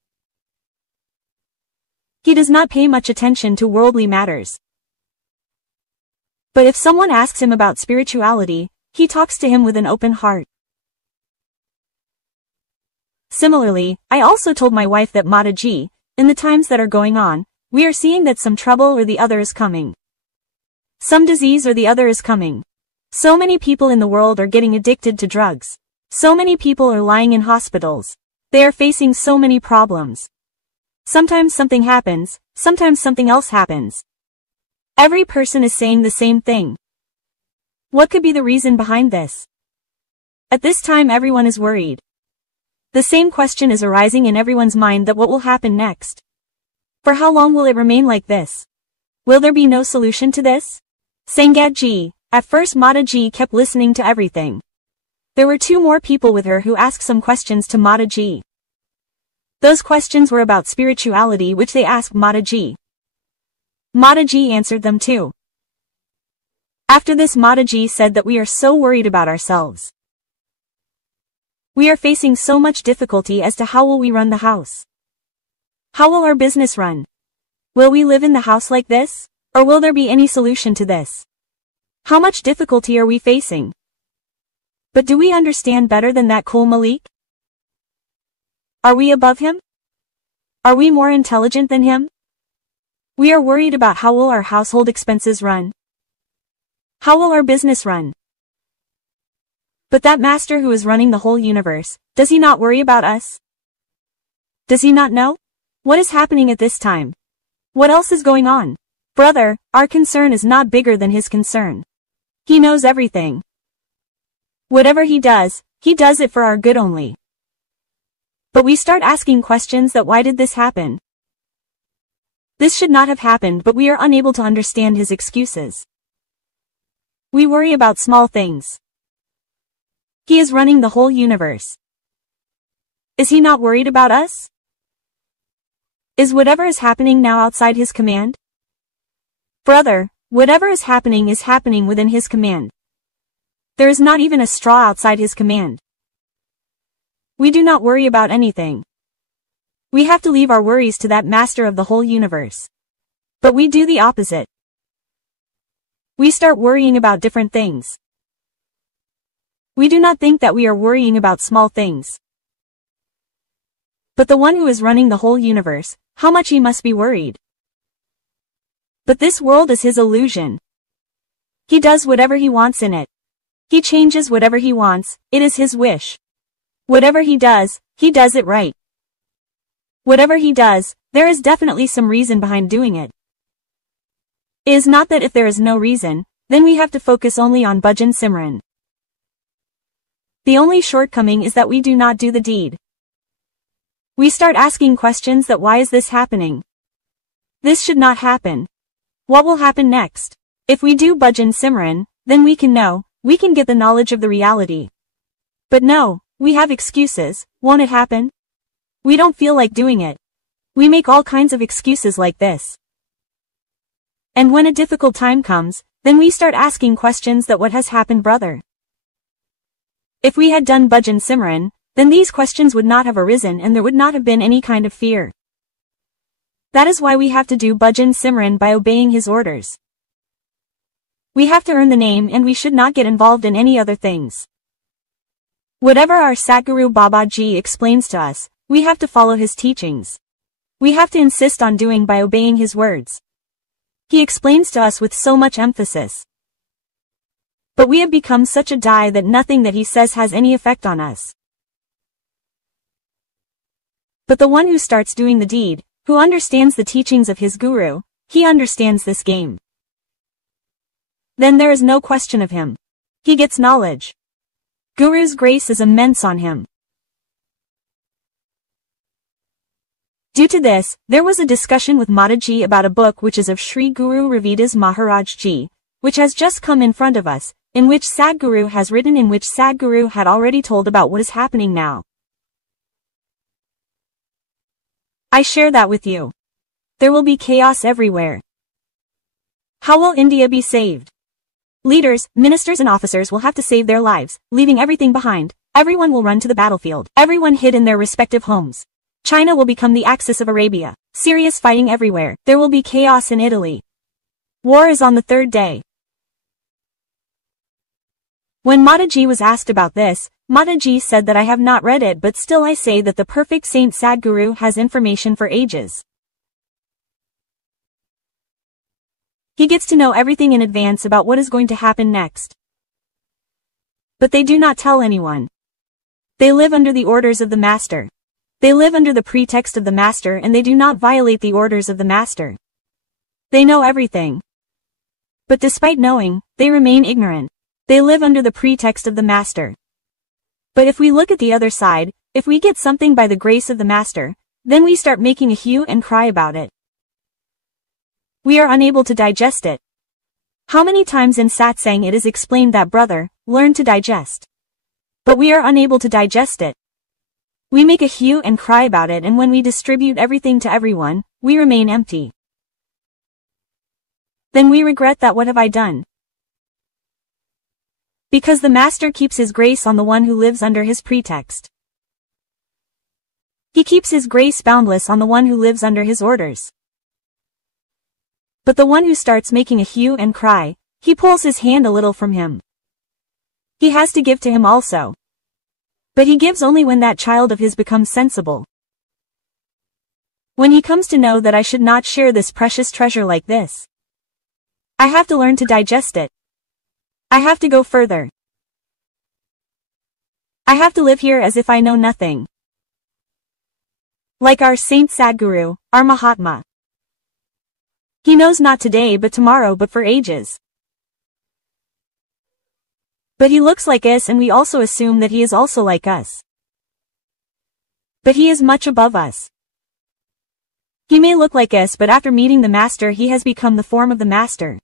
He does not pay much attention to worldly matters. But if someone asks him about spirituality, he talks to him with an open heart. Similarly, I also told my wife that Mataji, in the times that are going on, we are seeing that some trouble or the other is coming. Some disease or the other is coming. So many people in the world are getting addicted to drugs. So many people are lying in hospitals. They are facing so many problems. Sometimes something happens, sometimes something else happens. Every person is saying the same thing. What could be the reason behind this? At this time everyone is worried. The same question is arising in everyone's mind that what will happen next? For how long will it remain like this? Will there be no solution to this? Sangatji, at first Mataji kept listening to everything. There were 2 more people with her who asked some questions to Mataji. Those questions were about spirituality which they asked Mataji. Mataji answered them too. After this Mataji said that we are so worried about ourselves. We are facing so much difficulty as to how will we run the house. How will our business run? Will we live in the house like this? Or will there be any solution to this? How much difficulty are we facing? But do we understand better than that Kul Malik? Are we above him? Are we more intelligent than him? We are worried about how will our household expenses run? How will our business run? But that master who is running the whole universe, does he not worry about us? Does he not know? What is happening at this time? What else is going on? Brother, our concern is not bigger than his concern. He knows everything. Whatever he does it for our good only. But we start asking questions that why did this happen? This should not have happened, but we are unable to understand his excuses. We worry about small things. He is running the whole universe. Is he not worried about us? Is whatever is happening now outside his command? Brother, whatever is happening within his command. There is not even a straw outside his command. We do not worry about anything. We have to leave our worries to that master of the whole universe. But we do the opposite. We start worrying about different things. We do not think that we are worrying about small things. But the one who is running the whole universe, how much he must be worried. But this world is his illusion. He does whatever he wants in it. He changes whatever he wants, it is his wish. Whatever he does it right. Whatever he does, there is definitely some reason behind doing it. It is not that if there is no reason, then we have to focus only on Bhajan Simran. The only shortcoming is that we do not do the deed. We start asking questions that why is this happening? This should not happen. What will happen next? If we do Bhajan Simran, then we can know, we can get the knowledge of the reality. But no, we have excuses, won't it happen? We don't feel like doing it. We make all kinds of excuses like this. And when a difficult time comes, then we start asking questions that what has happened, brother? If we had done Bhajan Simran, then these questions would not have arisen and there would not have been any kind of fear. That is why we have to do Bhajan Simran by obeying his orders. We have to earn the name and we should not get involved in any other things. Whatever our Satguru Babaji explains to us, we have to follow his teachings. We have to insist on doing by obeying his words. He explains to us with so much emphasis. But we have become such a die that nothing that he says has any effect on us. But the one who starts doing the deed, who understands the teachings of his guru, he understands this game. Then there is no question of him. He gets knowledge. Guru's grace is immense on him. Due to this, there was a discussion with Mataji about a book which is of Sri Guru Ravidas Maharaj Ji, which has just come in front of us, in which Sadguru has written, in which Sadguru had already told about what is happening now. I share that with you. There will be chaos everywhere. How will India be saved? Leaders, ministers and officers will have to save their lives, leaving everything behind. Everyone will run to the battlefield. Everyone hid in their respective homes. China will become the axis of Arabia. Serious fighting everywhere. There will be chaos in Italy. War is on the third day. When Mataji was asked about this, Mataji said that I have not read it, but still I say that the perfect Saint Sadhguru has information for ages. He gets to know everything in advance about what is going to happen next. But they do not tell anyone. They live under the orders of the master. They live under the pretext of the master and they do not violate the orders of the master. They know everything. But despite knowing, they remain ignorant. They live under the pretext of the master. But if we look at the other side, if we get something by the grace of the master, then we start making a hue and cry about it. We are unable to digest it. How many times in satsang it is explained that brother, learn to digest. But we are unable to digest it. We make a hue and cry about it, and when we distribute everything to everyone, we remain empty. Then we regret that what have I done? Because the master keeps his grace on the one who lives under his pretext. He keeps his grace boundless on the one who lives under his orders. But the one who starts making a hue and cry, he pulls his hand a little from him. He has to give to him also. But he gives only when that child of his becomes sensible. When he comes to know that I should not share this precious treasure like this. I have to learn to digest it. I have to go further. I have to live here as if I know nothing. Like our Saint Sadhguru, our Mahatma. He knows not today but tomorrow but for ages. But he looks like us and we also assume that he is also like us. But he is much above us. He may look like us, but after meeting the master he has become the form of the master.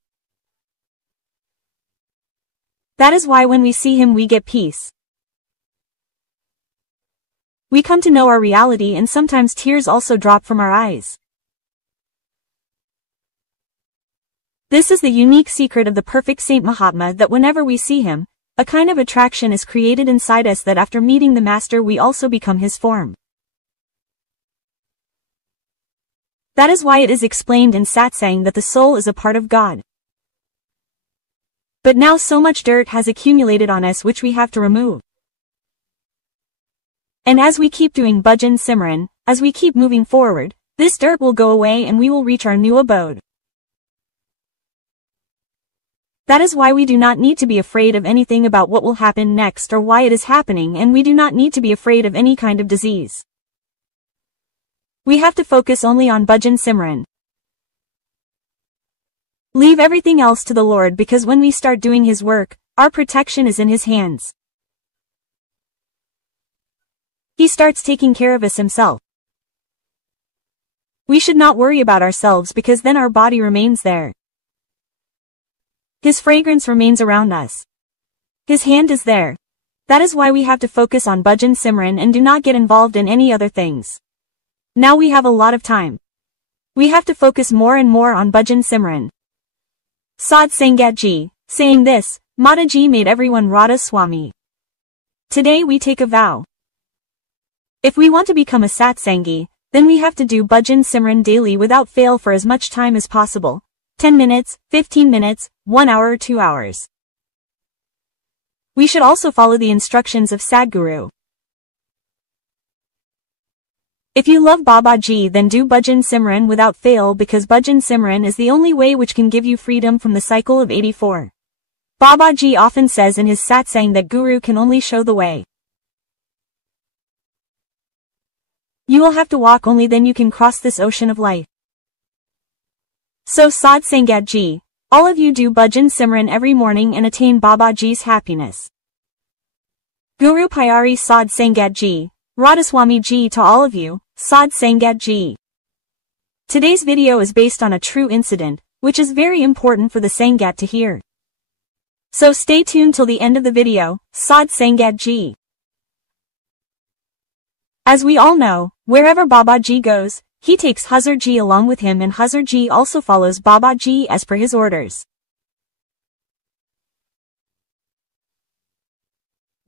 That is why when we see him we get peace. We come to know our reality and sometimes tears also drop from our eyes. This is the unique secret of the perfect Saint Mahatma, that whenever we see him, a kind of attraction is created inside us that after meeting the master we also become his form. That is why it is explained in satsang that the soul is a part of God. But now so much dirt has accumulated on us which we have to remove. And as we keep doing bhajan simran, as we keep moving forward, this dirt will go away and we will reach our new abode. That is why we do not need to be afraid of anything about what will happen next or why it is happening, and we do not need to be afraid of any kind of disease. We have to focus only on bhajan simran. Leave everything else to the Lord, because when we start doing his work, our protection is in his hands. He starts taking care of us himself. We should not worry about ourselves because then our body remains there. His fragrance remains around us. His hand is there. That is why we have to focus on bhajan simran and do not get involved in any other things. Now we have a lot of time. We have to focus more and more on bhajan simran. Sadh Sangat Ji, saying this, Mataji made everyone radhasoami. Today we take a vow. If we want to become a satsangi, then we have to do bhajan simran daily without fail for as much time as possible. 10 minutes, 15 minutes, 1 hour or 2 hours. We should also follow the instructions of Sadhguru. If you love Babaji, then do bhajan simran without fail, because bhajan simran is the only way which can give you freedom from the cycle of 84. Babaji often says in his satsang that Guru can only show the way. You will have to walk, only then you can cross this ocean of life. So Sadh Sangat Ji, all of you do bhajan simran every morning and attain Babaji's happiness. Guru Pyari Sadh Sangat Ji, Radhasoami Ji to all of you, Sadh Sangat Ji. Today's video is based on a true incident, which is very important for the Sangat to hear. So stay tuned till the end of the video, Sadh Sangat Ji. As we all know, wherever Babaji goes, he takes Hazar Ji along with him, and Hazar Ji also follows Babaji as per his orders.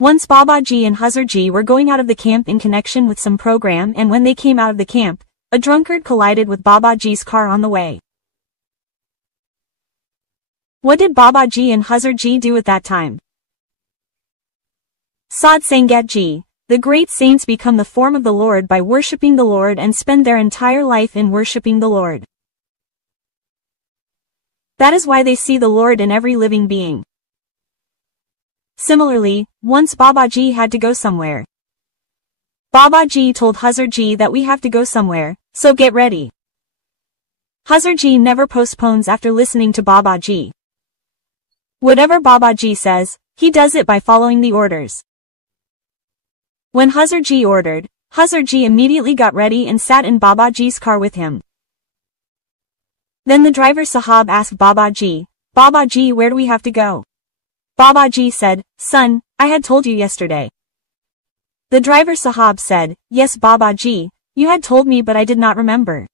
Once Babaji and Hazarji were going out of the camp in connection with some program, and when they came out of the camp, a drunkard collided with Babaji's car on the way. What did Babaji and Hazarji do at that time? Sad Sangatji, the great saints become the form of the Lord by worshipping the Lord and spend their entire life in worshipping the Lord. That is why they see the Lord in every living being. Similarly, once Babaji had to go somewhere. Babaji told Hazarji that we have to go somewhere, so get ready. Hazarji never postpones after listening to Babaji. Whatever Babaji says, he does it by following the orders. When Hazarji ordered, Hazarji immediately got ready and sat in Babaji's car with him. Then the driver Sahab asked Babaji, "Babaji, where do we have to go?" Babaji said, "Son, I had told you yesterday." The driver Sahab said, "Yes Babaji, you had told me but I did not remember."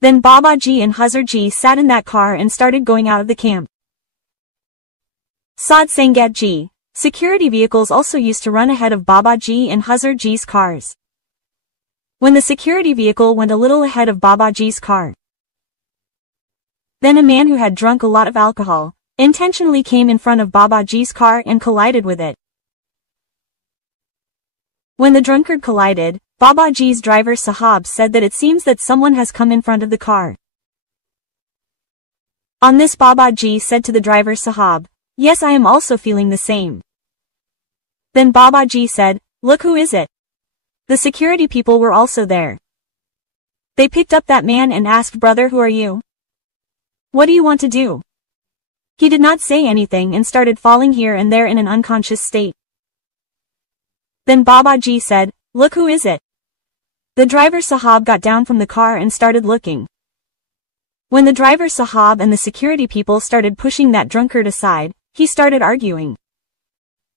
Then Babaji and Hazarji sat in that car and started going out of the camp. Sad Sangatji, security vehicles also used to run ahead of Babaji and Hazarji's cars. When the security vehicle went a little ahead of Babaji's car, then a man who had drunk a lot of alcohol intentionally came in front of Babaji's car and collided with it. When the drunkard collided, Babaji's driver Sahab said that it seems that someone has come in front of the car. On this Babaji said to the driver Sahab, "Yes, I am also feeling the same." Then Babaji said, "Look, who is it?" The security people were also there. They picked up that man and asked, "Brother, who are you? What do you want to do?" He did not say anything and started falling here and there in an unconscious state. Then Babaji said, "Look, who is it?" The driver Sahab got down from the car and started looking. When the driver Sahab and the security people started pushing that drunkard aside, he started arguing.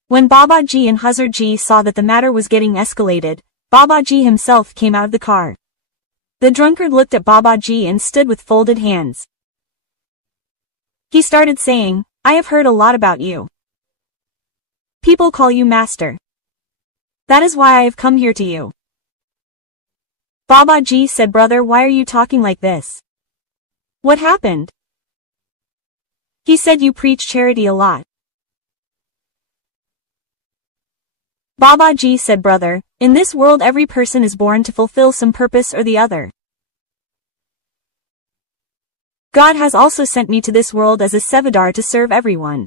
When Babaji and Hazarji saw that the matter was getting escalated, Babaji himself came out of the car. The drunkard looked at Babaji and stood with folded hands. He started saying, "I have heard a lot about you. People call you master. That is why I have come here to you." Babaji said, "Brother, why are you talking like this? What happened?" He said, "You preach charity a lot." Babaji said, "Brother, in this world every person is born to fulfill some purpose or the other. God has also sent me to this world as a Sevadar to serve everyone.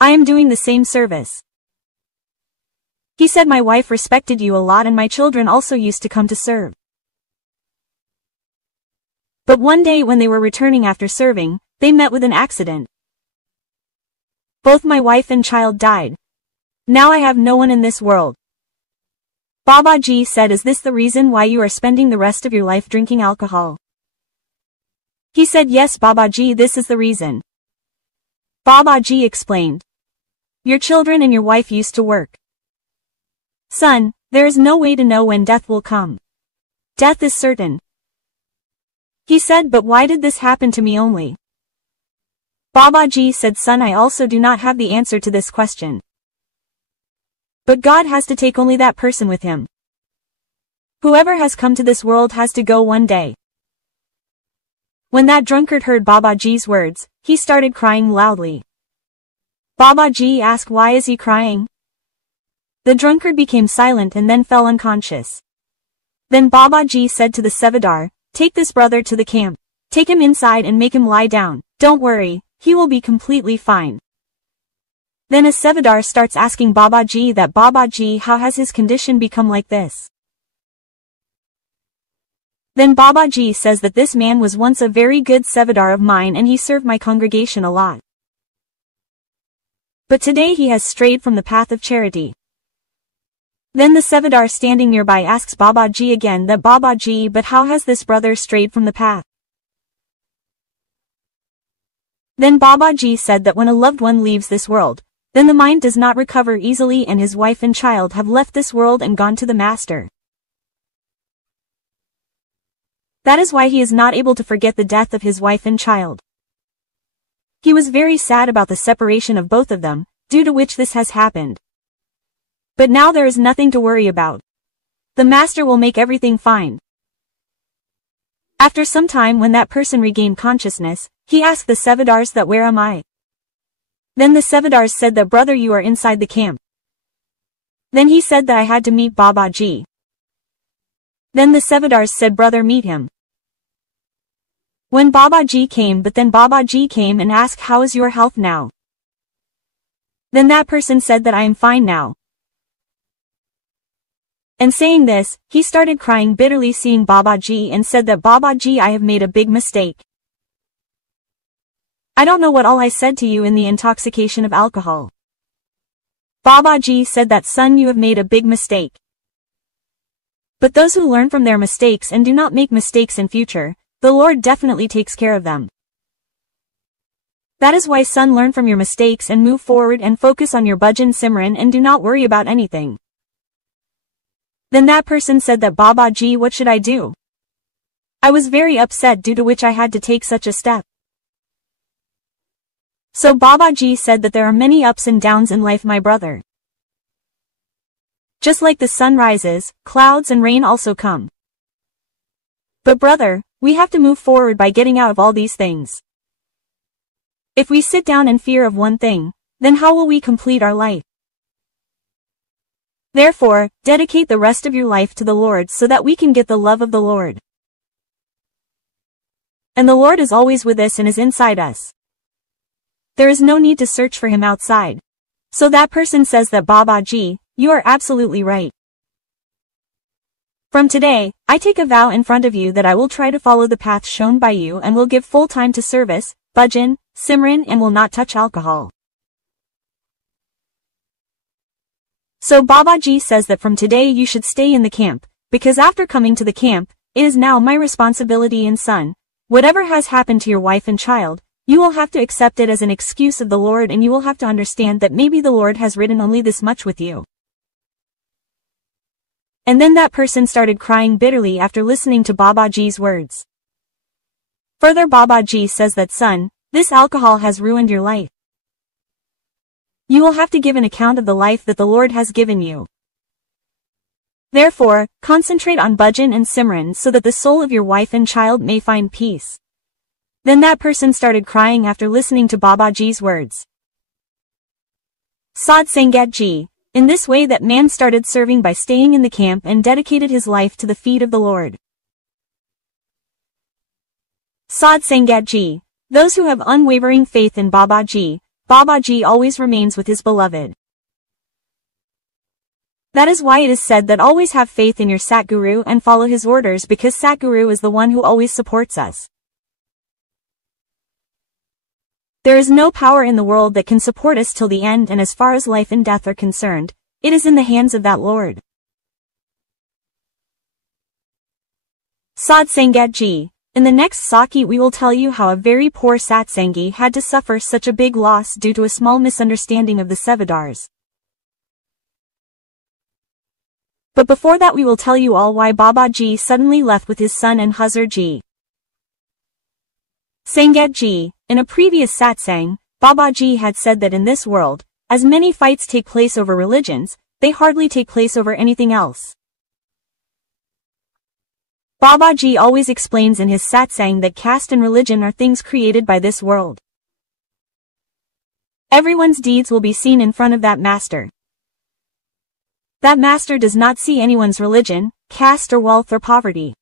I am doing the same service." He said, "My wife respected you a lot and my children also used to come to serve. But one day when they were returning after serving, they met with an accident. Both my wife and child died. Now I have no one in this world." Babaji said, "Is this the reason why you are spending the rest of your life drinking alcohol?" He said, "Yes Babaji, this is the reason." Babaji explained, "Your children and your wife used to work. Son, there is no way to know when death will come. Death is certain." He said, "But why did this happen to me only?" Babaji said, "Son, I also do not have the answer to this question. But God has to take only that person with him. Whoever has come to this world has to go one day." When that drunkard heard Babaji's words, he started crying loudly. Babaji asked, "Why is he crying?" The drunkard became silent and then fell unconscious. Then Babaji said to the Sevadar, "Take this brother to the camp. Take him inside and make him lie down. Don't worry, he will be completely fine." Then a Sevadar starts asking Babaji that, "Babaji, how has his condition become like this?" Then Babaji says that this man was once a very good Sevadar of mine and he served my congregation a lot. But today he has strayed from the path of charity. Then the Sevadar standing nearby asks Babaji again that, "Babaji, but how has this brother strayed from the path?" Then Babaji said that when a loved one leaves this world, then the mind does not recover easily and his wife and child have left this world and gone to the master. That is why he is not able to forget the death of his wife and child. He was very sad about the separation of both of them, due to which this has happened. But now there is nothing to worry about. The master will make everything fine. After some time, when that person regained consciousness, he asked the Sevadars that where am I? Then the Sevadars said that brother, you are inside the camp. Then he said that I had to meet Babaji. Then the Sevadars said brother, meet him. When Babaji came, but then Babaji came and asked how is your health now? Then that person said that I am fine now. And saying this, he started crying bitterly seeing Babaji and said that Babaji, I have made a big mistake. I don't know what all I said to you in the intoxication of alcohol. Babaji said that son, you have made a big mistake. But those who learn from their mistakes and do not make mistakes in future, the Lord definitely takes care of them. That is why son, learn from your mistakes and move forward and focus on your bhajan Simran and do not worry about anything. Then that person said that Babaji, what should I do? I was very upset due to which I had to take such a step. So Babaji said that there are many ups and downs in life, my brother. Just like the sun rises, clouds and rain also come. But brother, we have to move forward by getting out of all these things. If we sit down in fear of one thing, then how will we complete our life? Therefore, dedicate the rest of your life to the Lord so that we can get the love of the Lord. And the Lord is always with us and is inside us. There is no need to search for him outside. So that person says that Babaji, you are absolutely right. From today, I take a vow in front of you that I will try to follow the path shown by you and will give full time to service, bhajan, Simran and will not touch alcohol. So Babaji says that from today you should stay in the camp, because after coming to the camp, it is now my responsibility and son, whatever has happened to your wife and child, you will have to accept it as an excuse of the Lord and you will have to understand that maybe the Lord has written only this much with you. And then that person started crying bitterly after listening to Babaji's words. Further Babaji says that son, this alcohol has ruined your life. You will have to give an account of the life that the Lord has given you. Therefore, concentrate on bhajan and Simran so that the soul of your wife and child may find peace. Then that person started crying after listening to Babaji's words. Sad Sangat Ji, in this way that man started serving by staying in the camp and dedicated his life to the feet of the Lord. Sad Sangat Ji, those who have unwavering faith in Babaji, Babaji always remains with his beloved. That is why it is said that always have faith in your Satguru and follow his orders because Satguru is the one who always supports us. There is no power in the world that can support us till the end and as far as life and death are concerned, it is in the hands of that Lord. Sad Sangat Ji. In the next saakhi we will tell you how a very poor satsangi had to suffer such a big loss due to a small misunderstanding of the Sevadars. But before that we will tell you all why Babaji suddenly left with his son and Hazar Ji. Sangat Ji, in a previous satsang, Babaji had said that in this world, as many fights take place over religions, they hardly take place over anything else. Babaji always explains in his satsang that caste and religion are things created by this world. Everyone's deeds will be seen in front of that master. That master does not see anyone's religion, caste or wealth or poverty.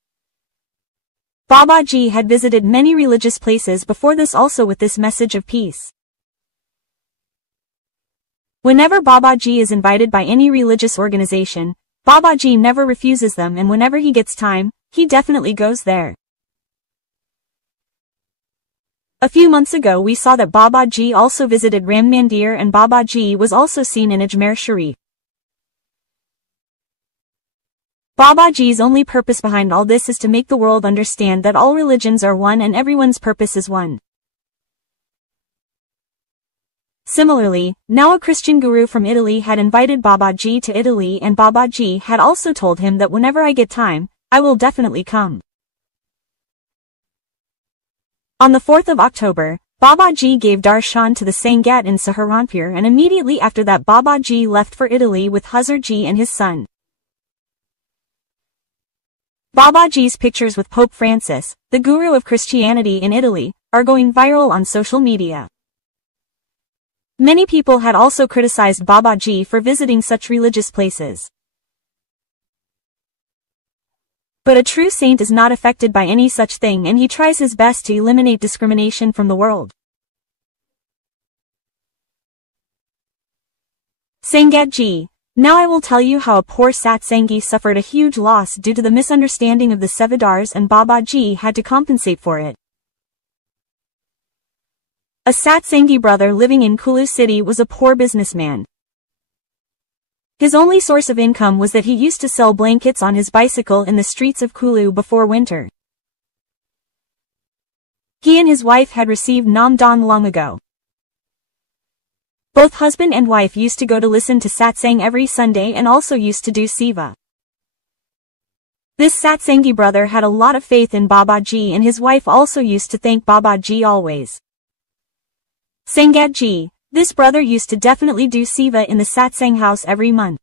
Babaji had visited many religious places before this also with this message of peace. Whenever Babaji is invited by any religious organization, Babaji never refuses them and whenever he gets time, he definitely goes there. A few months ago we saw that Babaji also visited Ram Mandir and Babaji was also seen in Ajmer Sharif. Babaji's only purpose behind all this is to make the world understand that all religions are one and everyone's purpose is one. Similarly, now a Christian guru from Italy had invited Babaji to Italy and Babaji had also told him that whenever I get time, I will definitely come. On the 4th of October, Babaji gave darshan to the Sangat in Saharanpur, and immediately after that Babaji left for Italy with Huzurji and his son. Babaji's pictures with Pope Francis, the guru of Christianity in Italy, are going viral on social media. Many people had also criticized Babaji for visiting such religious places. But a true saint is not affected by any such thing, and he tries his best to eliminate discrimination from the world. Sangatji. Now I will tell you how a poor satsangi suffered a huge loss due to the misunderstanding of the Sevadars, and Babaji had to compensate for it. A satsangi brother living in Kulu city was a poor businessman. His only source of income was that he used to sell blankets on his bicycle in the streets of Kulu before winter. He and his wife had received Namdan long ago. Both husband and wife used to go to listen to satsang every Sunday and also used to do seva. This satsangi brother had a lot of faith in Babaji, and his wife also used to thank Babaji always. Sangatji. This brother used to definitely do seva in the satsang house every month.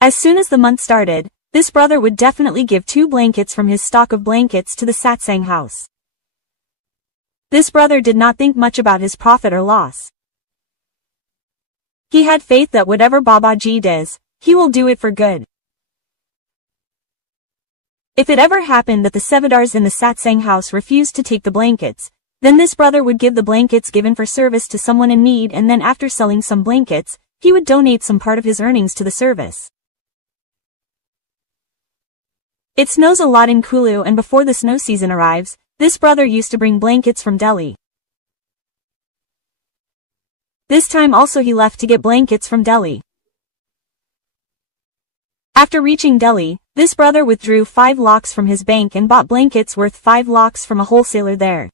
As soon as the month started, this brother would definitely give 2 blankets from his stock of blankets to the satsang house. This brother did not think much about his profit or loss. He had faith that whatever Babaji does, he will do it for good. If it ever happened that the Sevadars in the satsang house refused to take the blankets, then this brother would give the blankets given for service to someone in need, and then after selling some blankets, he would donate some part of his earnings to the service. It snows a lot in Kulu, and before the snow season arrives, this brother used to bring blankets from Delhi. This time also he left to get blankets from Delhi. After reaching Delhi, this brother withdrew 5 lakhs from his bank and bought blankets worth 5 lakhs from a wholesaler there.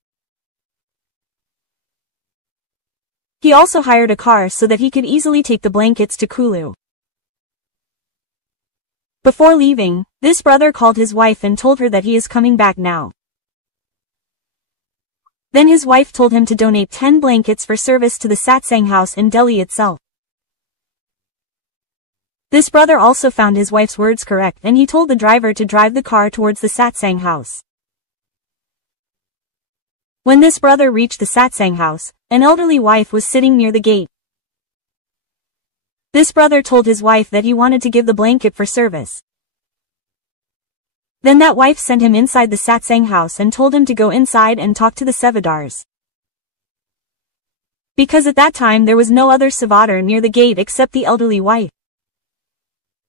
He also hired a car so that he could easily take the blankets to Kulu. Before leaving, this brother called his wife and told her that he is coming back now. Then his wife told him to donate 10 blankets for service to the satsang house in Delhi itself. This brother also found his wife's words correct, and he told the driver to drive the car towards the satsang house. When this brother reached the satsang house, an elderly wife was sitting near the gate. This brother told his wife that he wanted to give the blanket for service. Then that wife sent him inside the satsang house and told him to go inside and talk to the Sevadars. Because at that time there was no other Sevadar near the gate except the elderly wife.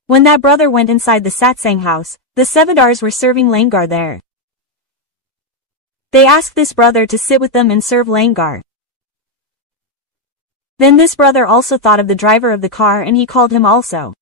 When that brother went inside the satsang house, the Sevadars were serving langar there. They asked this brother to sit with them and serve langar. Then this brother also thought of the driver of the car, and he called him also.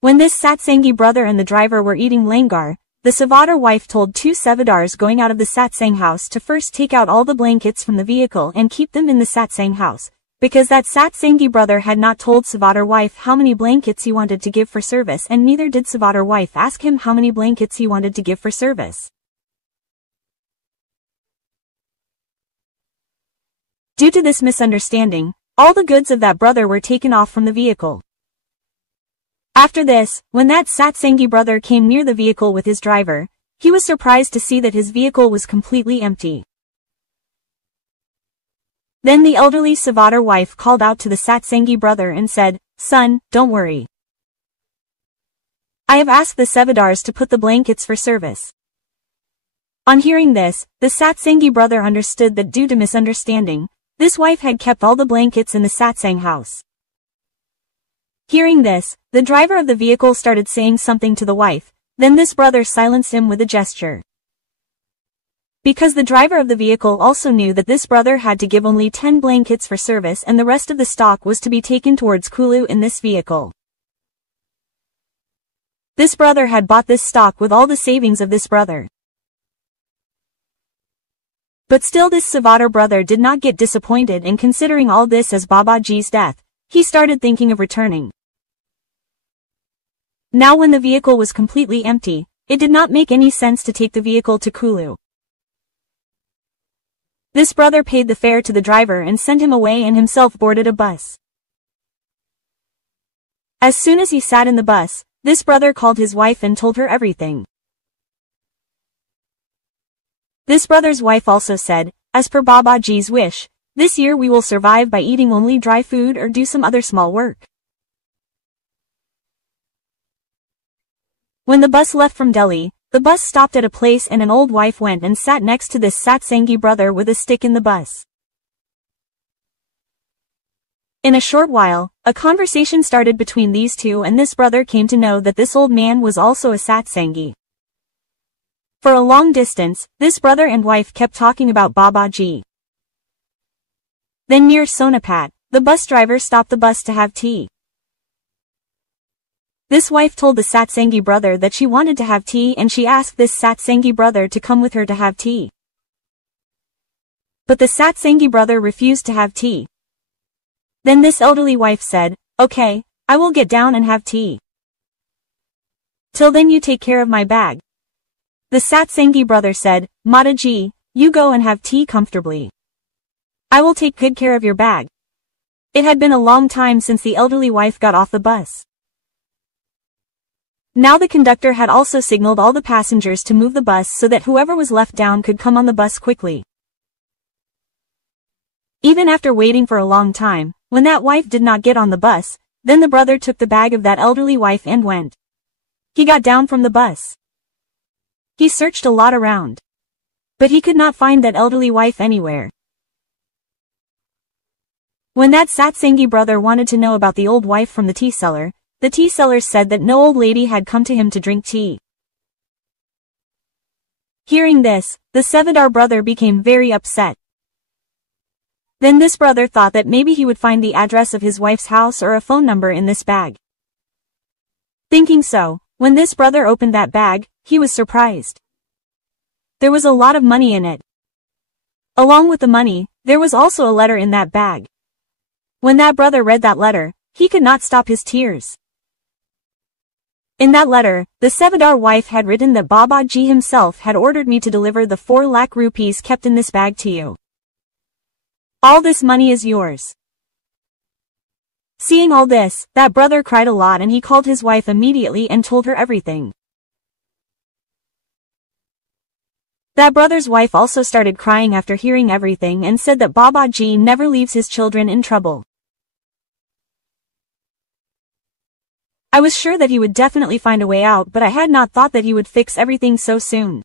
When this satsangi brother and the driver were eating langar, the Sevadar wife told 2 Sevadars going out of the satsang house to first take out all the blankets from the vehicle and keep them in the satsang house, because that satsangi brother had not told Sevadar wife how many blankets he wanted to give for service, and neither did Sevadar wife ask him how many blankets he wanted to give for service. Due to this misunderstanding, all the goods of that brother were taken off from the vehicle. After this, when that satsangi brother came near the vehicle with his driver, he was surprised to see that his vehicle was completely empty. Then the elderly Sevadar wife called out to the satsangi brother and said, "Son, don't worry. I have asked the Sevadars to put the blankets for service." On hearing this, the satsangi brother understood that due to misunderstanding, this wife had kept all the blankets in the satsang house. Hearing this, the driver of the vehicle started saying something to the wife, then this brother silenced him with a gesture. Because the driver of the vehicle also knew that this brother had to give only 10 blankets for service and the rest of the stock was to be taken towards Kulu in this vehicle. This brother had bought this stock with all the savings of this brother. But still this Sevadar brother did not get disappointed, and considering all this as Babaji's death, he started thinking of returning. Now when the vehicle was completely empty, it did not make any sense to take the vehicle to Kulu. This brother paid the fare to the driver and sent him away and himself boarded a bus. As soon as he sat in the bus, this brother called his wife and told her everything. This brother's wife also said, as per Babaji's wish, this year we will survive by eating only dry food or do some other small work. When the bus left from Delhi, the bus stopped at a place and an old wife went and sat next to this satsangi brother with a stick in the bus. In a short while, a conversation started between these two and this brother came to know that this old man was also a satsangi. For a long distance, this brother and wife kept talking about Babaji. Then near Sonapat, the bus driver stopped the bus to have tea. This wife told the satsangi brother that she wanted to have tea and she asked this satsangi brother to come with her to have tea. But the satsangi brother refused to have tea. Then this elderly wife said, "Okay, I will get down and have tea. Till then you take care of my bag." The satsangi brother said, "Mataji, you go and have tea comfortably. I will take good care of your bag." It had been a long time since the elderly wife got off the bus. Now the conductor had also signaled all the passengers to move the bus so that whoever was left down could come on the bus quickly. Even after waiting for a long time, when that wife did not get on the bus, then the brother took the bag of that elderly wife and went. He got down from the bus. He searched a lot around. But he could not find that elderly wife anywhere. When that satsangi brother wanted to know about the old wife from the tea seller said that no old lady had come to him to drink tea. Hearing this, the Sevadar brother became very upset. Then this brother thought that maybe he would find the address of his wife's house or a phone number in this bag. Thinking so, when this brother opened that bag, he was surprised. There was a lot of money in it. Along with the money, there was also a letter in that bag. When that brother read that letter, he could not stop his tears. In that letter, the Sevadar wife had written that Babaji himself had ordered me to deliver the 4 lakh rupees kept in this bag to you. All this money is yours. Seeing all this, that brother cried a lot and he called his wife immediately and told her everything. That brother's wife also started crying after hearing everything and said that Babaji never leaves his children in trouble. I was sure that he would definitely find a way out, but I had not thought that he would fix everything so soon.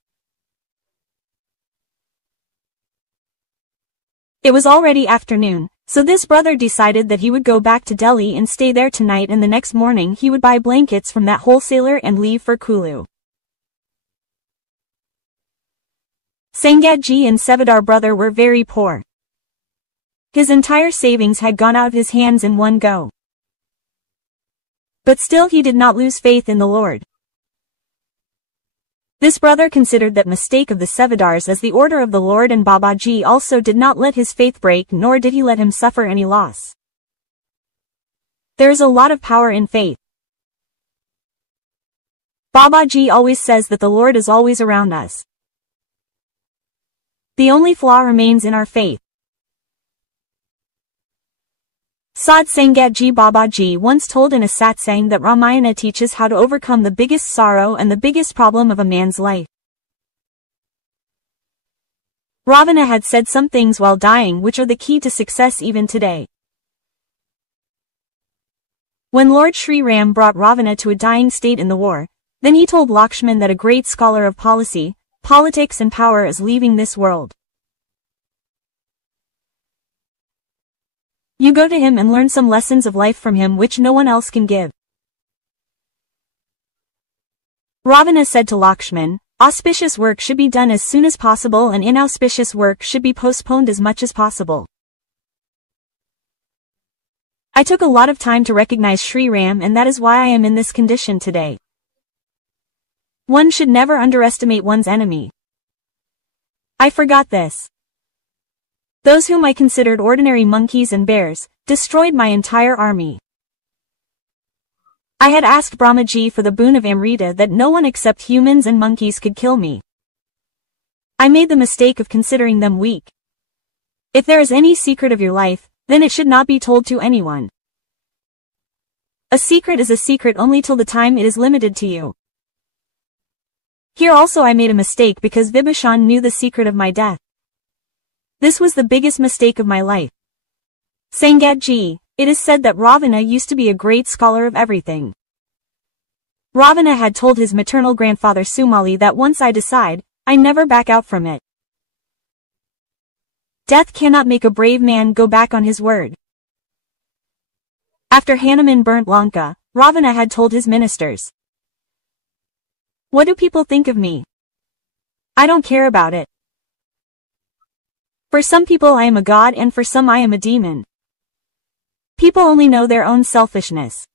It was already afternoon, so this brother decided that he would go back to Delhi and stay there tonight, and the next morning he would buy blankets from that wholesaler and leave for Kulu. Sangatji and Sevadar brother were very poor. His entire savings had gone out of his hands in one go. But still he did not lose faith in the Lord. This brother considered that mistake of the Sevadars as the order of the Lord, and Babaji also did not let his faith break, nor did he let him suffer any loss. There is a lot of power in faith. Babaji always says that the Lord is always around us. The only flaw remains in our faith. Sad Sangatji Babaji once told in a satsang that Ramayana teaches how to overcome the biggest sorrow and the biggest problem of a man's life. Ravana had said some things while dying which are the key to success even today. When Lord Sri Ram brought Ravana to a dying state in the war, then he told Lakshman that a great scholar of policy, politics and power is leaving this world. You go to him and learn some lessons of life from him which no one else can give. Ravana said to Lakshman, auspicious work should be done as soon as possible and inauspicious work should be postponed as much as possible. I took a lot of time to recognize Sri Ram, and that is why I am in this condition today. One should never underestimate one's enemy. I forgot this. Those whom I considered ordinary monkeys and bears, destroyed my entire army. I had asked Brahmaji for the boon of Amrita that no one except humans and monkeys could kill me. I made the mistake of considering them weak. If there is any secret of your life, then it should not be told to anyone. A secret is a secret only till the time it is limited to you. Here also I made a mistake because Vibhishan knew the secret of my death. This was the biggest mistake of my life. Sangatji, it is said that Ravana used to be a great scholar of everything. Ravana had told his maternal grandfather Sumali that once I decide, I never back out from it. Death cannot make a brave man go back on his word. After Hanuman burnt Lanka, Ravana had told his ministers, "What do people think of me? I don't care about it. For some people I am a god and for some I am a demon. People only know their own selfishness.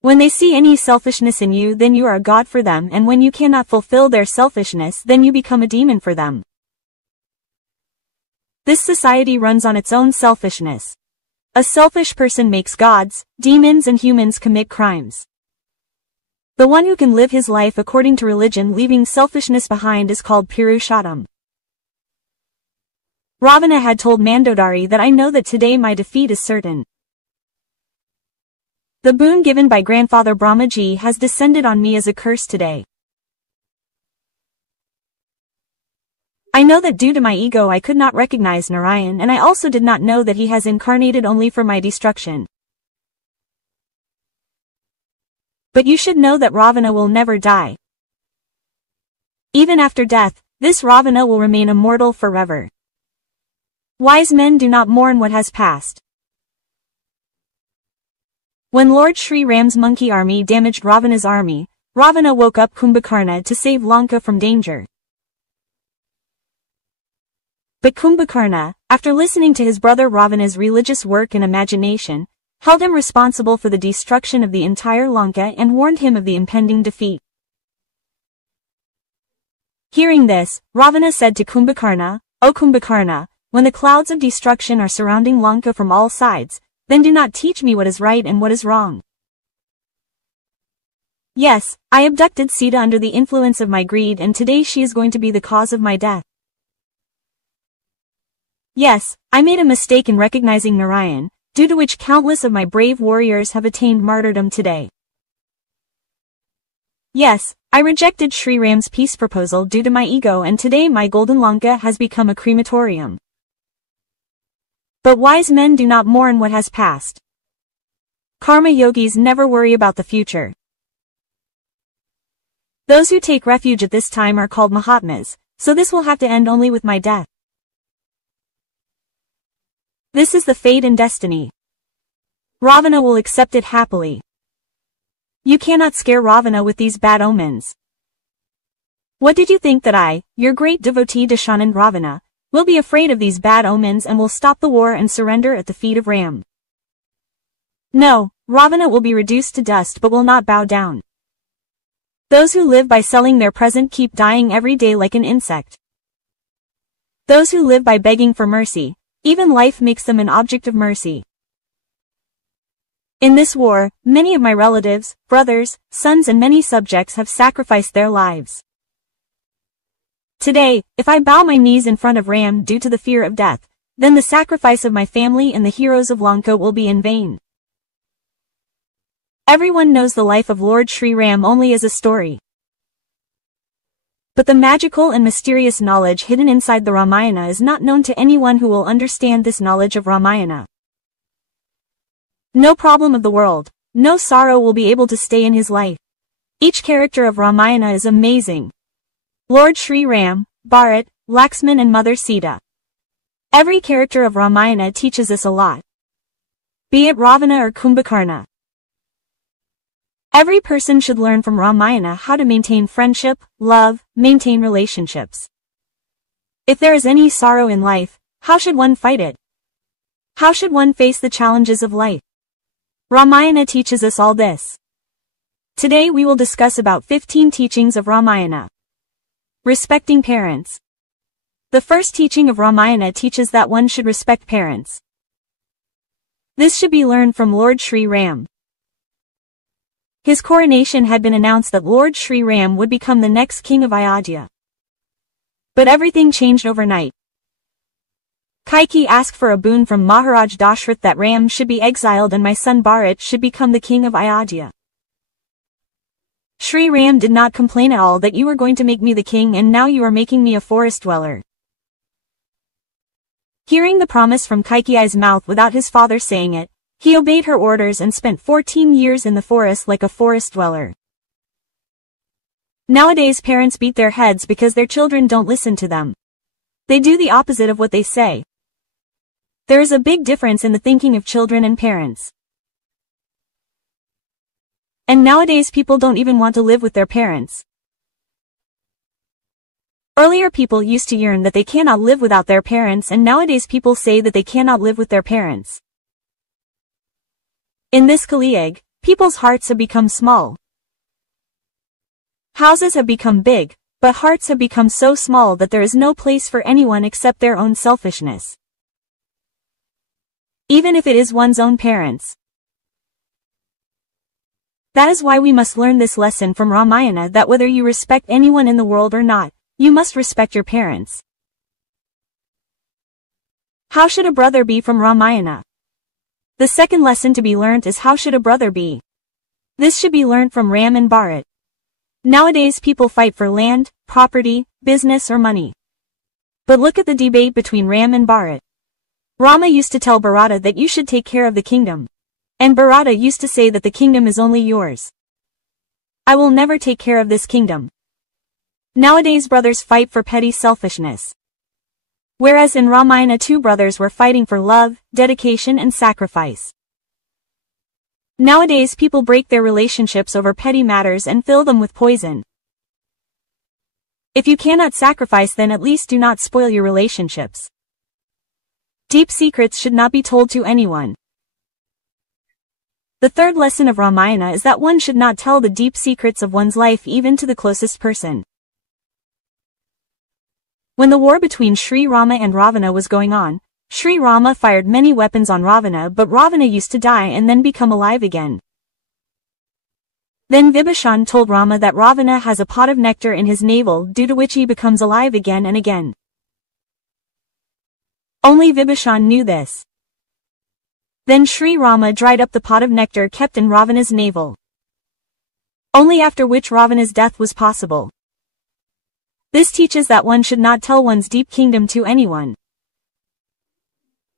When they see any selfishness in you, then you are a god for them, and when you cannot fulfill their selfishness, then you become a demon for them. This society runs on its own selfishness. A selfish person makes gods, demons and humans commit crimes. The one who can live his life according to religion leaving selfishness behind is called Purushottam." Ravana had told Mandodari that I know that today my defeat is certain. The boon given by grandfather Brahmaji has descended on me as a curse today. I know that due to my ego I could not recognize Narayan, and I also did not know that he has incarnated only for my destruction. But you should know that Ravana will never die. Even after death, this Ravana will remain immortal forever. Wise men do not mourn what has passed. When Lord Sri Ram's monkey army damaged Ravana's army, Ravana woke up Kumbhakarna to save Lanka from danger. But Kumbhakarna, after listening to his brother Ravana's religious work and imagination, held him responsible for the destruction of the entire Lanka and warned him of the impending defeat. Hearing this, Ravana said to Kumbhakarna, "O Kumbhakarna, when the clouds of destruction are surrounding Lanka from all sides, then do not teach me what is right and what is wrong. Yes, I abducted Sita under the influence of my greed, and today she is going to be the cause of my death. Yes, I made a mistake in recognizing Narayan, due to which countless of my brave warriors have attained martyrdom today. Yes, I rejected Sri Ram's peace proposal due to my ego, and today my golden Lanka has become a crematorium. But wise men do not mourn what has passed. Karma yogis never worry about the future. Those who take refuge at this time are called Mahatmas, so this will have to end only with my death. This is the fate and destiny. Ravana will accept it happily. You cannot scare Ravana with these bad omens. What did you think that I, your great devotee Dashanand Ravana, will be afraid of these bad omens and will stop the war and surrender at the feet of Ram? No, Ravana will be reduced to dust but will not bow down. Those who live by selling their present keep dying every day like an insect. Those who live by begging for mercy, even life makes them an object of mercy. In this war, many of my relatives, brothers, sons and many subjects have sacrificed their lives. Today, if I bow my knees in front of Ram due to the fear of death, then the sacrifice of my family and the heroes of Lanka will be in vain. Everyone knows the life of Lord Sri Ram only as a story. But the magical and mysterious knowledge hidden inside the Ramayana is not known to anyone who will understand this knowledge of Ramayana. No problem of the world, no sorrow will be able to stay in his life. Each character of Ramayana is amazing. Lord Sri Ram, Bharat, Laxman and Mother Sita. Every character of Ramayana teaches us a lot. Be it Ravana or Kumbhakarna. Every person should learn from Ramayana how to maintain friendship, love, maintain relationships. If there is any sorrow in life, how should one fight it? How should one face the challenges of life? Ramayana teaches us all this. Today we will discuss about 15 teachings of Ramayana. Respecting parents. The first teaching of Ramayana teaches that one should respect parents. This should be learned from Lord Sri Ram. His coronation had been announced that Lord Sri Ram would become the next king of Ayodhya. But everything changed overnight. Kaikeyi asked for a boon from Maharaj Dashrath that Ram should be exiled and my son Bharat should become the king of Ayodhya. Sri Ram did not complain at all that you were going to make me the king and now you are making me a forest dweller. Hearing the promise from Kaikeyi's mouth without his father saying it, he obeyed her orders and spent 14 years in the forest like a forest dweller. Nowadays parents beat their heads because their children don't listen to them. They do the opposite of what they say. There is a big difference in the thinking of children and parents. And nowadays people don't even want to live with their parents. Earlier people used to yearn that they cannot live without their parents and nowadays people say that they cannot live with their parents. In this Kali-yuga, people's hearts have become small. Houses have become big, but hearts have become so small that there is no place for anyone except their own selfishness. Even if it is one's own parents. That is why we must learn this lesson from Ramayana that whether you respect anyone in the world or not, you must respect your parents. How should a brother be from Ramayana? The second lesson to be learnt is how should a brother be? This should be learnt from Ram and Bharat. Nowadays people fight for land, property, business or money. But look at the debate between Ram and Bharat. Rama used to tell Bharata that you should take care of the kingdom. And Bharata used to say that the kingdom is only yours. I will never take care of this kingdom. Nowadays brothers fight for petty selfishness. Whereas in Ramayana two brothers were fighting for love, dedication and sacrifice. Nowadays people break their relationships over petty matters and fill them with poison. If you cannot sacrifice then at least do not spoil your relationships. Deep secrets should not be told to anyone. The third lesson of Ramayana is that one should not tell the deep secrets of one's life even to the closest person. When the war between Sri Rama and Ravana was going on, Sri Rama fired many weapons on Ravana but Ravana used to die and then become alive again. Then Vibhishan told Rama that Ravana has a pot of nectar in his navel due to which he becomes alive again and again. Only Vibhishan knew this. Then Sri Rama dried up the pot of nectar kept in Ravana's navel. Only after which Ravana's death was possible. This teaches that one should not tell one's deep kingdom to anyone.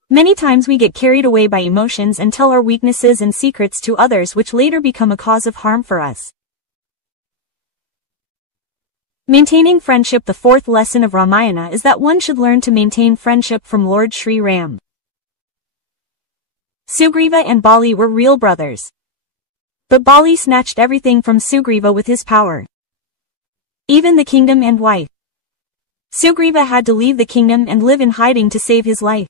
Many times we get carried away by emotions and tell our weaknesses and secrets to others which later become a cause of harm for us. Maintaining friendship. The fourth lesson of Ramayana is that one should learn to maintain friendship from Lord Sri Ram. Sugriva and Bali were real brothers. But Bali snatched everything from Sugriva with his power. Even the kingdom and wife. Sugriva had to leave the kingdom and live in hiding to save his life.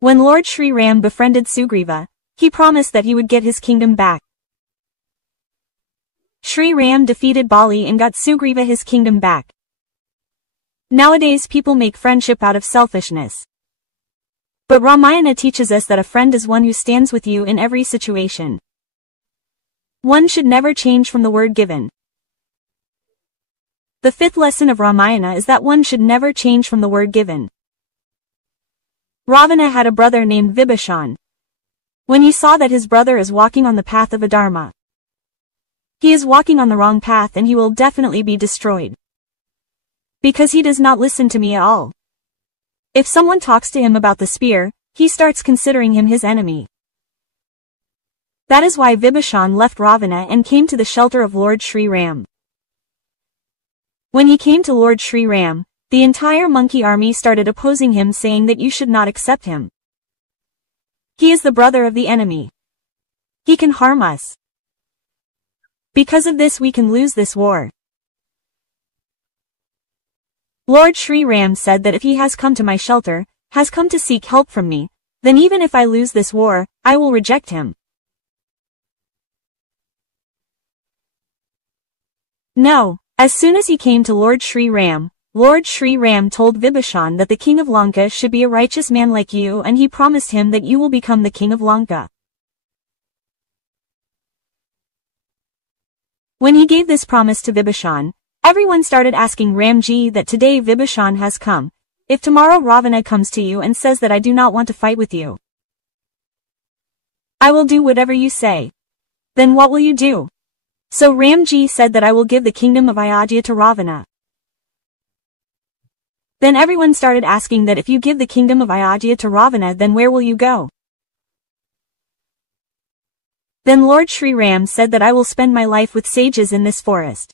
When Lord Sri Ram befriended Sugriva, he promised that he would get his kingdom back. Sri Ram defeated Bali and got Sugriva his kingdom back. Nowadays people make friendship out of selfishness. But Ramayana teaches us that a friend is one who stands with you in every situation. One should never change from the word given. The fifth lesson of Ramayana is that one should never change from the word given. Ravana had a brother named Vibhishan. When he saw that his brother is walking on the path of adharma, he is walking on the wrong path and he will definitely be destroyed. Because he does not listen to me at all. If someone talks to him about the spear, he starts considering him his enemy. That is why Vibhishan left Ravana and came to the shelter of Lord Sri Ram. When he came to Lord Sri Ram, the entire monkey army started opposing him saying that you should not accept him. He is the brother of the enemy. He can harm us. Because of this we can lose this war. Lord Sri Ram said that if he has come to my shelter, has come to seek help from me, then even if I lose this war, I will reject him. No, as soon as he came to Lord Sri Ram told Vibhishan that the king of Lanka should be a righteous man like you and he promised him that you will become the king of Lanka. When he gave this promise to Vibhishan, everyone started asking Ramji that today Vibhishan has come. If tomorrow Ravana comes to you and says that I do not want to fight with you, I will do whatever you say. Then what will you do? So Ramji said that I will give the kingdom of Ayodhya to Ravana. Then everyone started asking that if you give the kingdom of Ayodhya to Ravana, then where will you go? Then Lord Shri Ram said that I will spend my life with sages in this forest.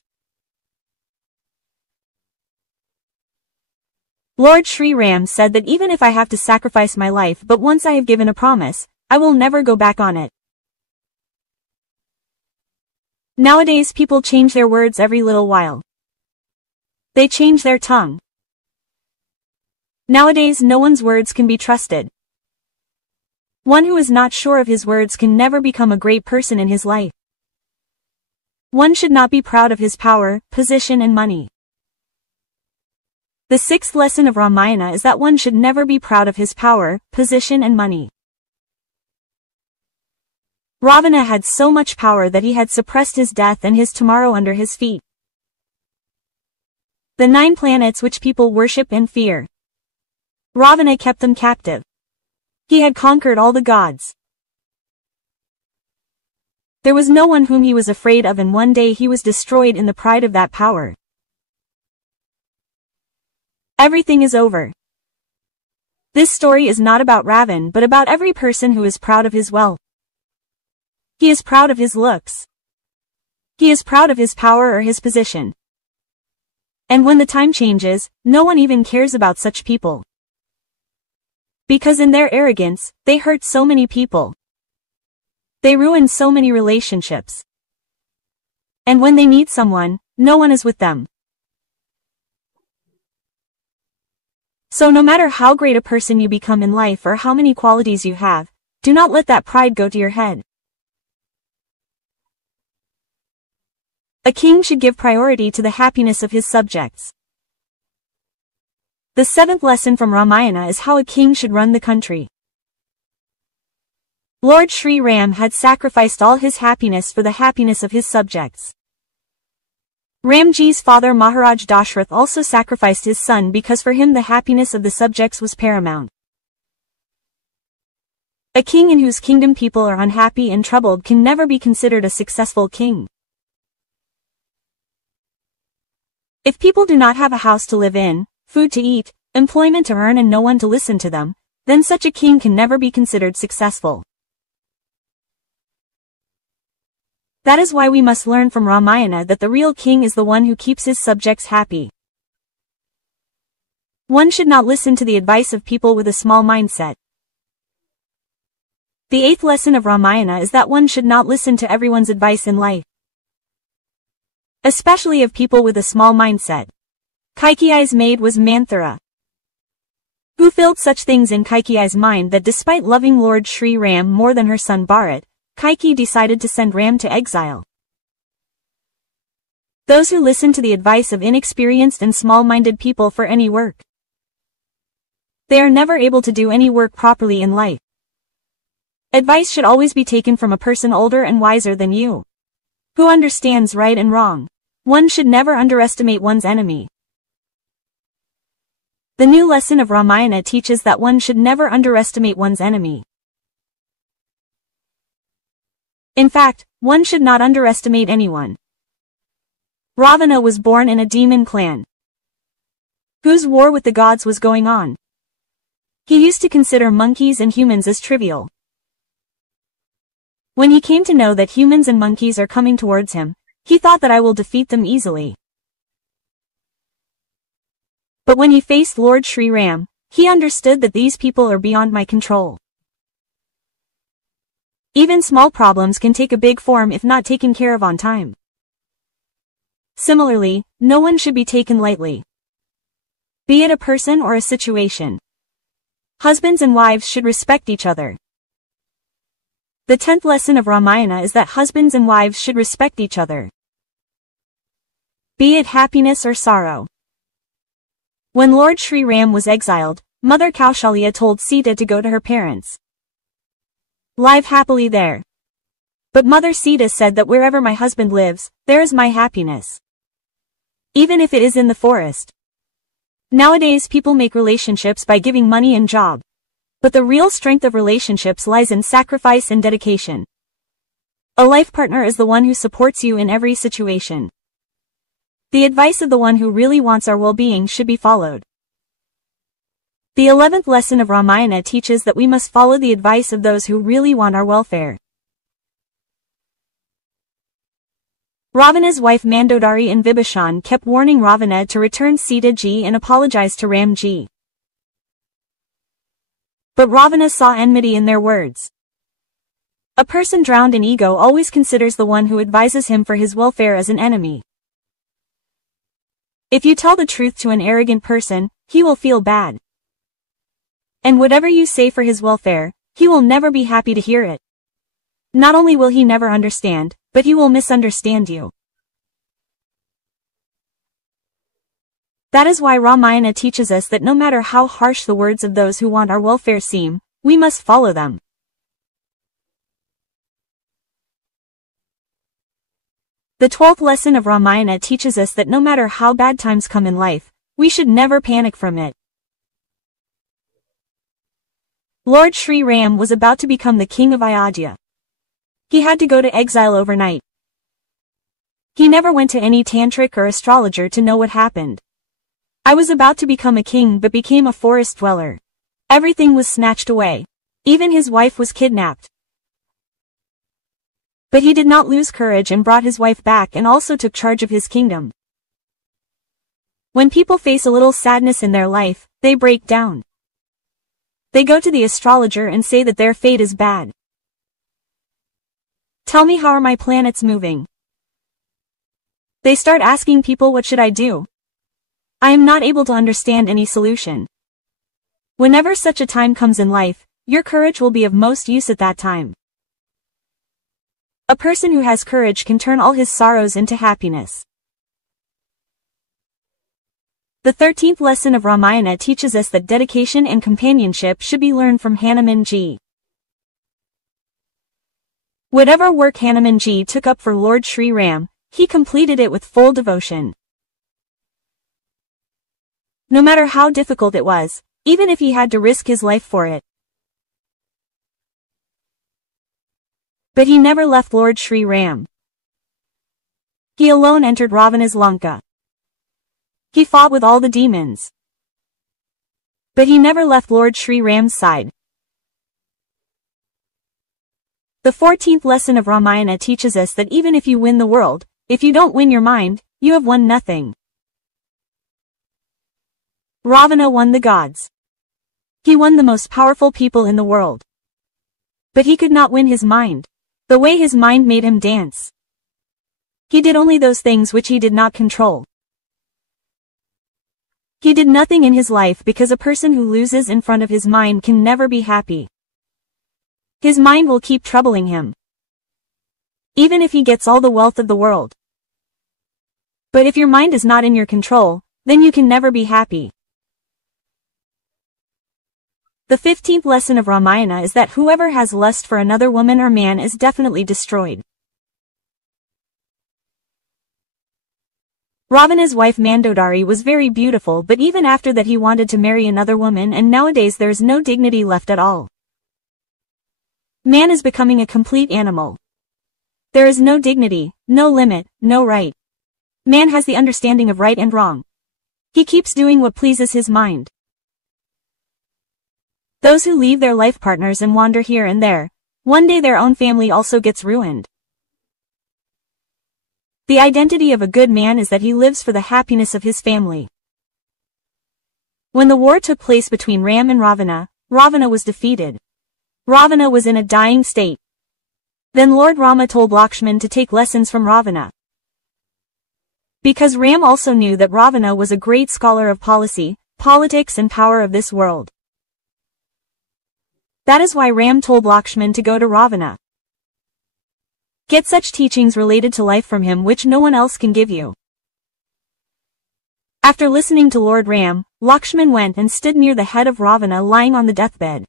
Lord Shri Ram said that even if I have to sacrifice my life, but once I have given a promise, I will never go back on it. Nowadays people change their words every little while. They change their tongue. Nowadays no one's words can be trusted. One who is not sure of his words can never become a great person in his life. One should not be proud of his power, position and money. The sixth lesson of Ramayana is that one should never be proud of his power, position and money. Ravana had so much power that he had suppressed his death and his tomorrow under his feet. The 9 planets which people worship and fear, Ravana kept them captive. He had conquered all the gods. There was no one whom he was afraid of, and one day he was destroyed in the pride of that power. Everything is over. This story is not about Ravan but about every person who is proud of his wealth. He is proud of his looks. He is proud of his power or his position. And when the time changes, no one even cares about such people. Because in their arrogance, they hurt so many people. They ruin so many relationships. And when they need someone, no one is with them. So no matter how great a person you become in life or how many qualities you have, do not let that pride go to your head. A king should give priority to the happiness of his subjects. The 7th lesson from Ramayana is how a king should run the country. Lord Shri Ram had sacrificed all his happiness for the happiness of his subjects. Ramji's father Maharaj Dashrath also sacrificed his son because for him the happiness of the subjects was paramount. A king in whose kingdom people are unhappy and troubled can never be considered a successful king. If people do not have a house to live in, food to eat, employment to earn and no one to listen to them, then such a king can never be considered successful. That is why we must learn from Ramayana that the real king is the one who keeps his subjects happy. One should not listen to the advice of people with a small mindset. The 8th lesson of Ramayana is that one should not listen to everyone's advice in life, especially of people with a small mindset. Kaikeyi's maid was Manthara, who filled such things in Kaikeyi's mind that despite loving Lord Shri Ram more than her son Bharat, Kaikeyi decided to send Ram to exile. Those who listen to the advice of inexperienced and small-minded people for any work, they are never able to do any work properly in life. Advice should always be taken from a person older and wiser than you, who understands right and wrong. One should never underestimate one's enemy. The new lesson of Ramayana teaches that one should never underestimate one's enemy. In fact, one should not underestimate anyone. Ravana was born in a demon clan, whose war with the gods was going on. He used to consider monkeys and humans as trivial. When he came to know that humans and monkeys are coming towards him, he thought that I will defeat them easily. But when he faced Lord Shri Ram, he understood that these people are beyond my control. Even small problems can take a big form if not taken care of on time. Similarly, no one should be taken lightly, be it a person or a situation. Husbands and wives should respect each other. The 10th lesson of Ramayana is that husbands and wives should respect each other, be it happiness or sorrow. When Lord Shri Ram was exiled, Mother Kaushalya told Sita to go to her parents, live happily there. But Mother Sita said that wherever my husband lives, there is my happiness. Even if it is in the forest. Nowadays people make relationships by giving money and job. But the real strength of relationships lies in sacrifice and dedication. A life partner is the one who supports you in every situation. The advice of the one who really wants our well-being should be followed. The 11th lesson of Ramayana teaches that we must follow the advice of those who really want our welfare. Ravana's wife Mandodari and Vibhishan kept warning Ravana to return Sita ji and apologize to Ram ji. But Ravana saw enmity in their words. A person drowned in ego always considers the one who advises him for his welfare as an enemy. If you tell the truth to an arrogant person, he will feel bad. And whatever you say for his welfare, he will never be happy to hear it. Not only will he never understand, but he will misunderstand you. That is why Ramayana teaches us that no matter how harsh the words of those who want our welfare seem, we must follow them. The 12th lesson of Ramayana teaches us that no matter how bad times come in life, we should never panic from it. Lord Sri Ram was about to become the king of Ayodhya. He had to go to exile overnight. He never went to any tantric or astrologer to know what happened. I was about to become a king but became a forest dweller. Everything was snatched away. Even his wife was kidnapped. But he did not lose courage and brought his wife back and also took charge of his kingdom. When people face a little sadness in their life, they break down. They go to the astrologer and say that their fate is bad. Tell me, how are my planets moving? They start asking people, what should I do? I am not able to understand any solution. Whenever such a time comes in life, your courage will be of most use at that time. A person who has courage can turn all his sorrows into happiness. The 13th lesson of Ramayana teaches us that dedication and companionship should be learned from Hanuman ji. Whatever work Hanuman ji took up for Lord Sri Ram, he completed it with full devotion. No matter how difficult it was, even if he had to risk his life for it. But he never left Lord Sri Ram. He alone entered Ravana's Lanka. He fought with all the demons. But he never left Lord Sri Ram's side. The 14th lesson of Ramayana teaches us that even if you win the world, if you don't win your mind, you have won nothing. Ravana won the gods. He won the most powerful people in the world. But he could not win his mind. The way his mind made him dance. He did only those things which he did not control. He did nothing in his life because a person who loses in front of his mind can never be happy. His mind will keep troubling him. Even if he gets all the wealth of the world. But if your mind is not in your control, then you can never be happy. The 15th lesson of Ramayana is that whoever has lust for another woman or man is definitely destroyed. Ravana's wife Mandodari was very beautiful, but even after that he wanted to marry another woman, and nowadays there is no dignity left at all. Man is becoming a complete animal. There is no dignity, no limit, no right. Man has the understanding of right and wrong. He keeps doing what pleases his mind. Those who leave their life partners and wander here and there, one day their own family also gets ruined. The identity of a good man is that he lives for the happiness of his family. When the war took place between Ram and Ravana, Ravana was defeated. Ravana was in a dying state. Then Lord Rama told Lakshman to take lessons from Ravana. Because Ram also knew that Ravana was a great scholar of policy, politics and power of this world. That is why Ram told Lakshman to go to Ravana. Get such teachings related to life from him which no one else can give you. After listening to Lord Ram, Lakshman went and stood near the head of Ravana lying on the deathbed.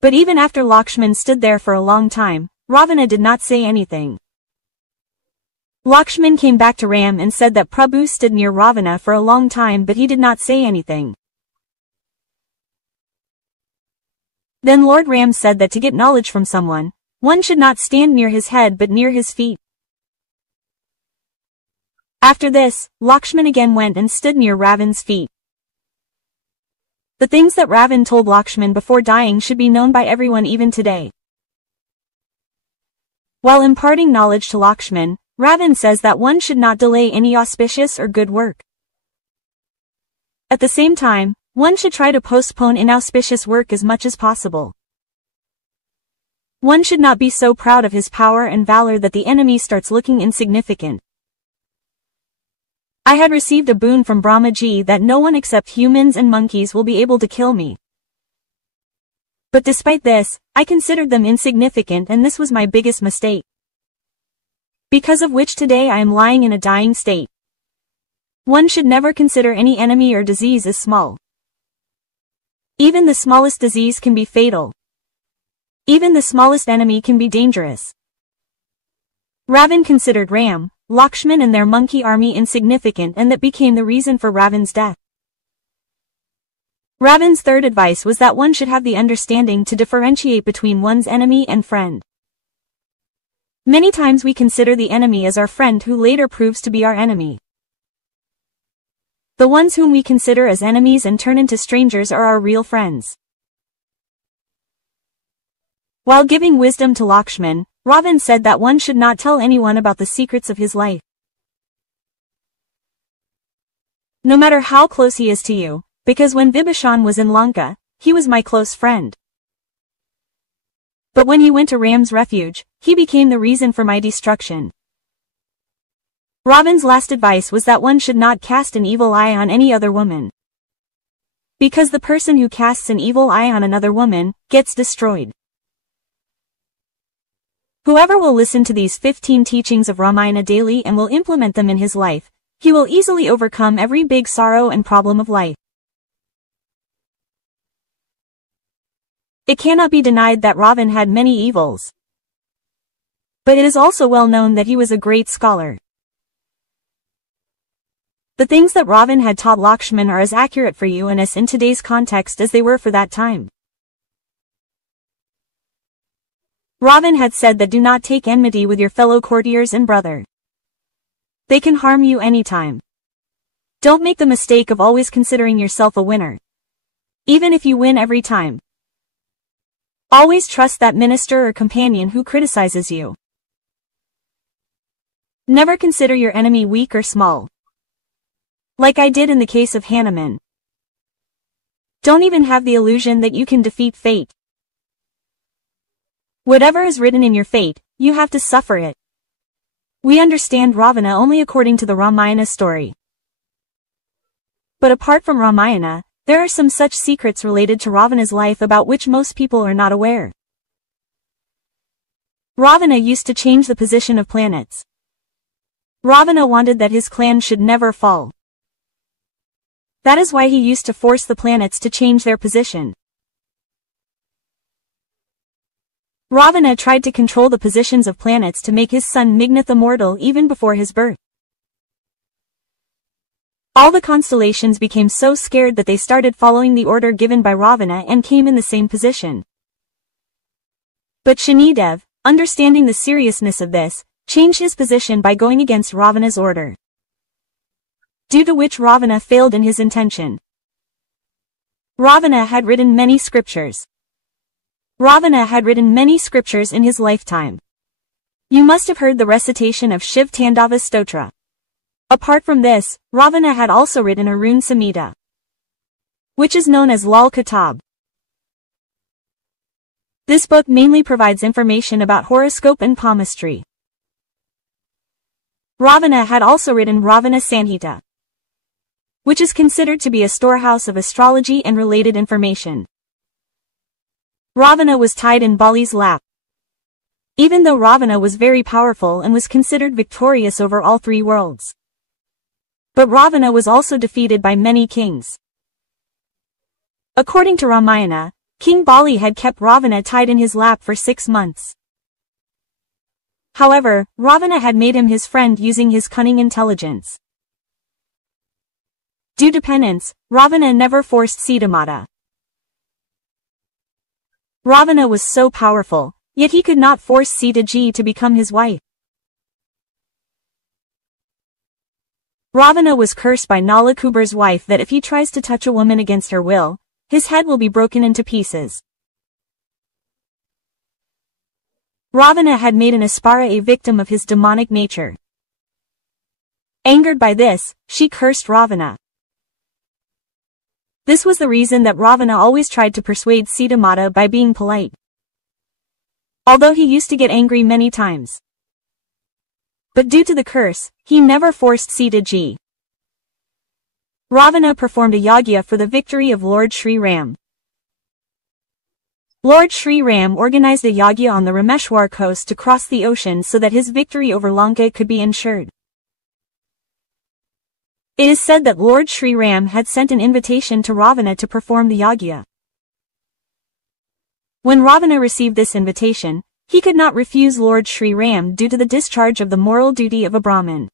But even after Lakshman stood there for a long time, Ravana did not say anything. Lakshman came back to Ram and said that Prabhu stood near Ravana for a long time but he did not say anything. Then Lord Ram said that to get knowledge from someone, one should not stand near his head but near his feet. After this, Lakshman again went and stood near Ravan's feet. The things that Ravan told Lakshman before dying should be known by everyone even today. While imparting knowledge to Lakshman, Ravan says that one should not delay any auspicious or good work. At the same time, one should try to postpone inauspicious work as much as possible. One should not be so proud of his power and valor that the enemy starts looking insignificant. I had received a boon from Brahmaji that no one except humans and monkeys will be able to kill me. But despite this, I considered them insignificant and this was my biggest mistake. Because of which today I am lying in a dying state. One should never consider any enemy or disease as small. Even the smallest disease can be fatal. Even the smallest enemy can be dangerous. Ravan considered Ram, Lakshman and their monkey army insignificant and that became the reason for Ravan's death. Ravan's third advice was that one should have the understanding to differentiate between one's enemy and friend. Many times we consider the enemy as our friend who later proves to be our enemy. The ones whom we consider as enemies and turn into strangers are our real friends. While giving wisdom to Lakshman, Ravan said that one should not tell anyone about the secrets of his life. No matter how close he is to you, because when Vibhishan was in Lanka, he was my close friend. But when he went to Ram's refuge, he became the reason for my destruction. Ravan's last advice was that one should not cast an evil eye on any other woman. Because the person who casts an evil eye on another woman, gets destroyed. Whoever will listen to these 15 teachings of Ramayana daily and will implement them in his life, he will easily overcome every big sorrow and problem of life. It cannot be denied that Ravan had many evils. But it is also well known that he was a great scholar. The things that Ravan had taught Lakshman are as accurate for you and us in today's context as they were for that time. Ravan had said that do not take enmity with your fellow courtiers and brother. They can harm you anytime. Don't make the mistake of always considering yourself a winner. Even if you win every time. Always trust that minister or companion who criticizes you. Never consider your enemy weak or small. Like I did in the case of Hanuman. Don't even have the illusion that you can defeat fate. Whatever is written in your fate, you have to suffer it. We understand Ravana only according to the Ramayana story. But apart from Ramayana, there are some such secrets related to Ravana's life about which most people are not aware. Ravana used to change the position of planets. Ravana wanted that his clan should never fall. That is why he used to force the planets to change their position. Ravana tried to control the positions of planets to make his son Meghnad immortal even before his birth. All the constellations became so scared that they started following the order given by Ravana and came in the same position. But Shanidev, understanding the seriousness of this, changed his position by going against Ravana's order. Due to which Ravana failed in his intention. Ravana had written many scriptures. Ravana had written many scriptures in his lifetime. You must have heard the recitation of Shiv Tandava Stotra. Apart from this, Ravana had also written Arun Samhita, which is known as Lal Kitab. This book mainly provides information about horoscope and palmistry. Ravana had also written Ravana Sanhita, which is considered to be a storehouse of astrology and related information. Ravana was tied in Bali's lap. Even though Ravana was very powerful and was considered victorious over all three worlds. But Ravana was also defeated by many kings. According to Ramayana, King Bali had kept Ravana tied in his lap for 6 months. However, Ravana had made him his friend using his cunning intelligence. Due to penance, Ravana never forced Siddhamata. Ravana was so powerful, yet he could not force Sita Ji to become his wife. Ravana was cursed by Nalakubar's wife that if he tries to touch a woman against her will, his head will be broken into pieces. Ravana had made an Aspara a victim of his demonic nature. Angered by this, she cursed Ravana. This was the reason that Ravana always tried to persuade Siddhamata by being polite, although he used to get angry many times. But due to the curse, he never forced Sita Ji. Ravana performed a yagya for the victory of Lord Sri Ram. Lord Sri Ram organized a yagya on the Rameshwar coast to cross the ocean so that his victory over Lanka could be ensured. It is said that Lord Sri Ram had sent an invitation to Ravana to perform the yagya. When Ravana received this invitation, he could not refuse Lord Sri Ram due to the discharge of the moral duty of a Brahmin.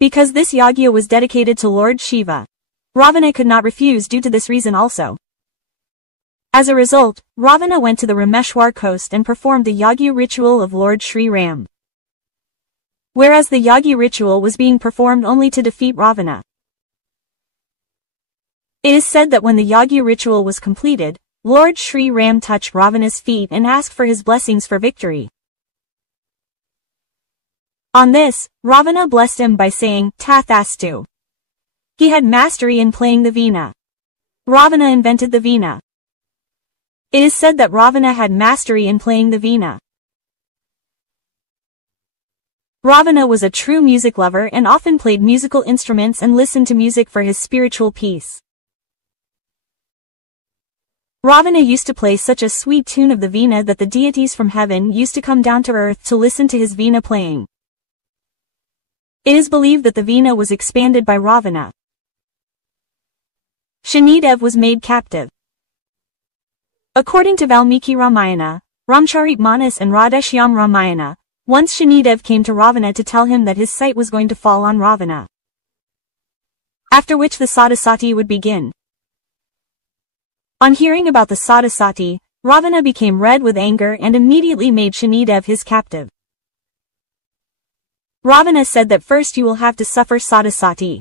Because this yagya was dedicated to Lord Shiva, Ravana could not refuse due to this reason also. As a result, Ravana went to the Rameshwar coast and performed the yagya ritual of Lord Sri Ram. Whereas the yagya ritual was being performed only to defeat Ravana. It is said that when the yagya ritual was completed, Lord Sri Ram touched Ravana's feet and asked for his blessings for victory. On this, Ravana blessed him by saying, Tathastu. He had mastery in playing the veena. Ravana invented the veena. It is said that Ravana had mastery in playing the veena. Ravana was a true music lover and often played musical instruments and listened to music for his spiritual peace. Ravana used to play such a sweet tune of the veena that the deities from heaven used to come down to earth to listen to his veena playing. It is believed that the veena was expanded by Ravana. Shanidev was made captive. According to Valmiki Ramayana, Ramcharitmanas and Radhasoami Ramayana, once Shanidev came to Ravana to tell him that his sight was going to fall on Ravana, after which the sadasati would begin. On hearing about the sadasati, Ravana became red with anger and immediately made Shanidev his captive. Ravana said that first you will have to suffer sadasati.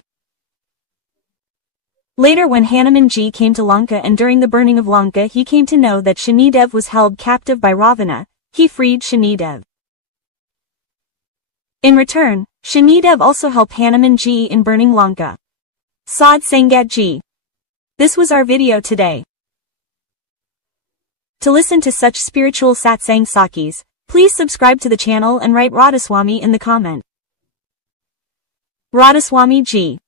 Later when Hanumanji came to Lanka and during the burning of Lanka he came to know that Shanidev was held captive by Ravana, he freed Shanidev. In return, Shanidev also helped Hanumanji in burning Lanka. Sad Sangat Ji. This was our video today. To listen to such spiritual satsang sakhis, please subscribe to the channel and write Radhasoami in the comment. Radhasoami Ji.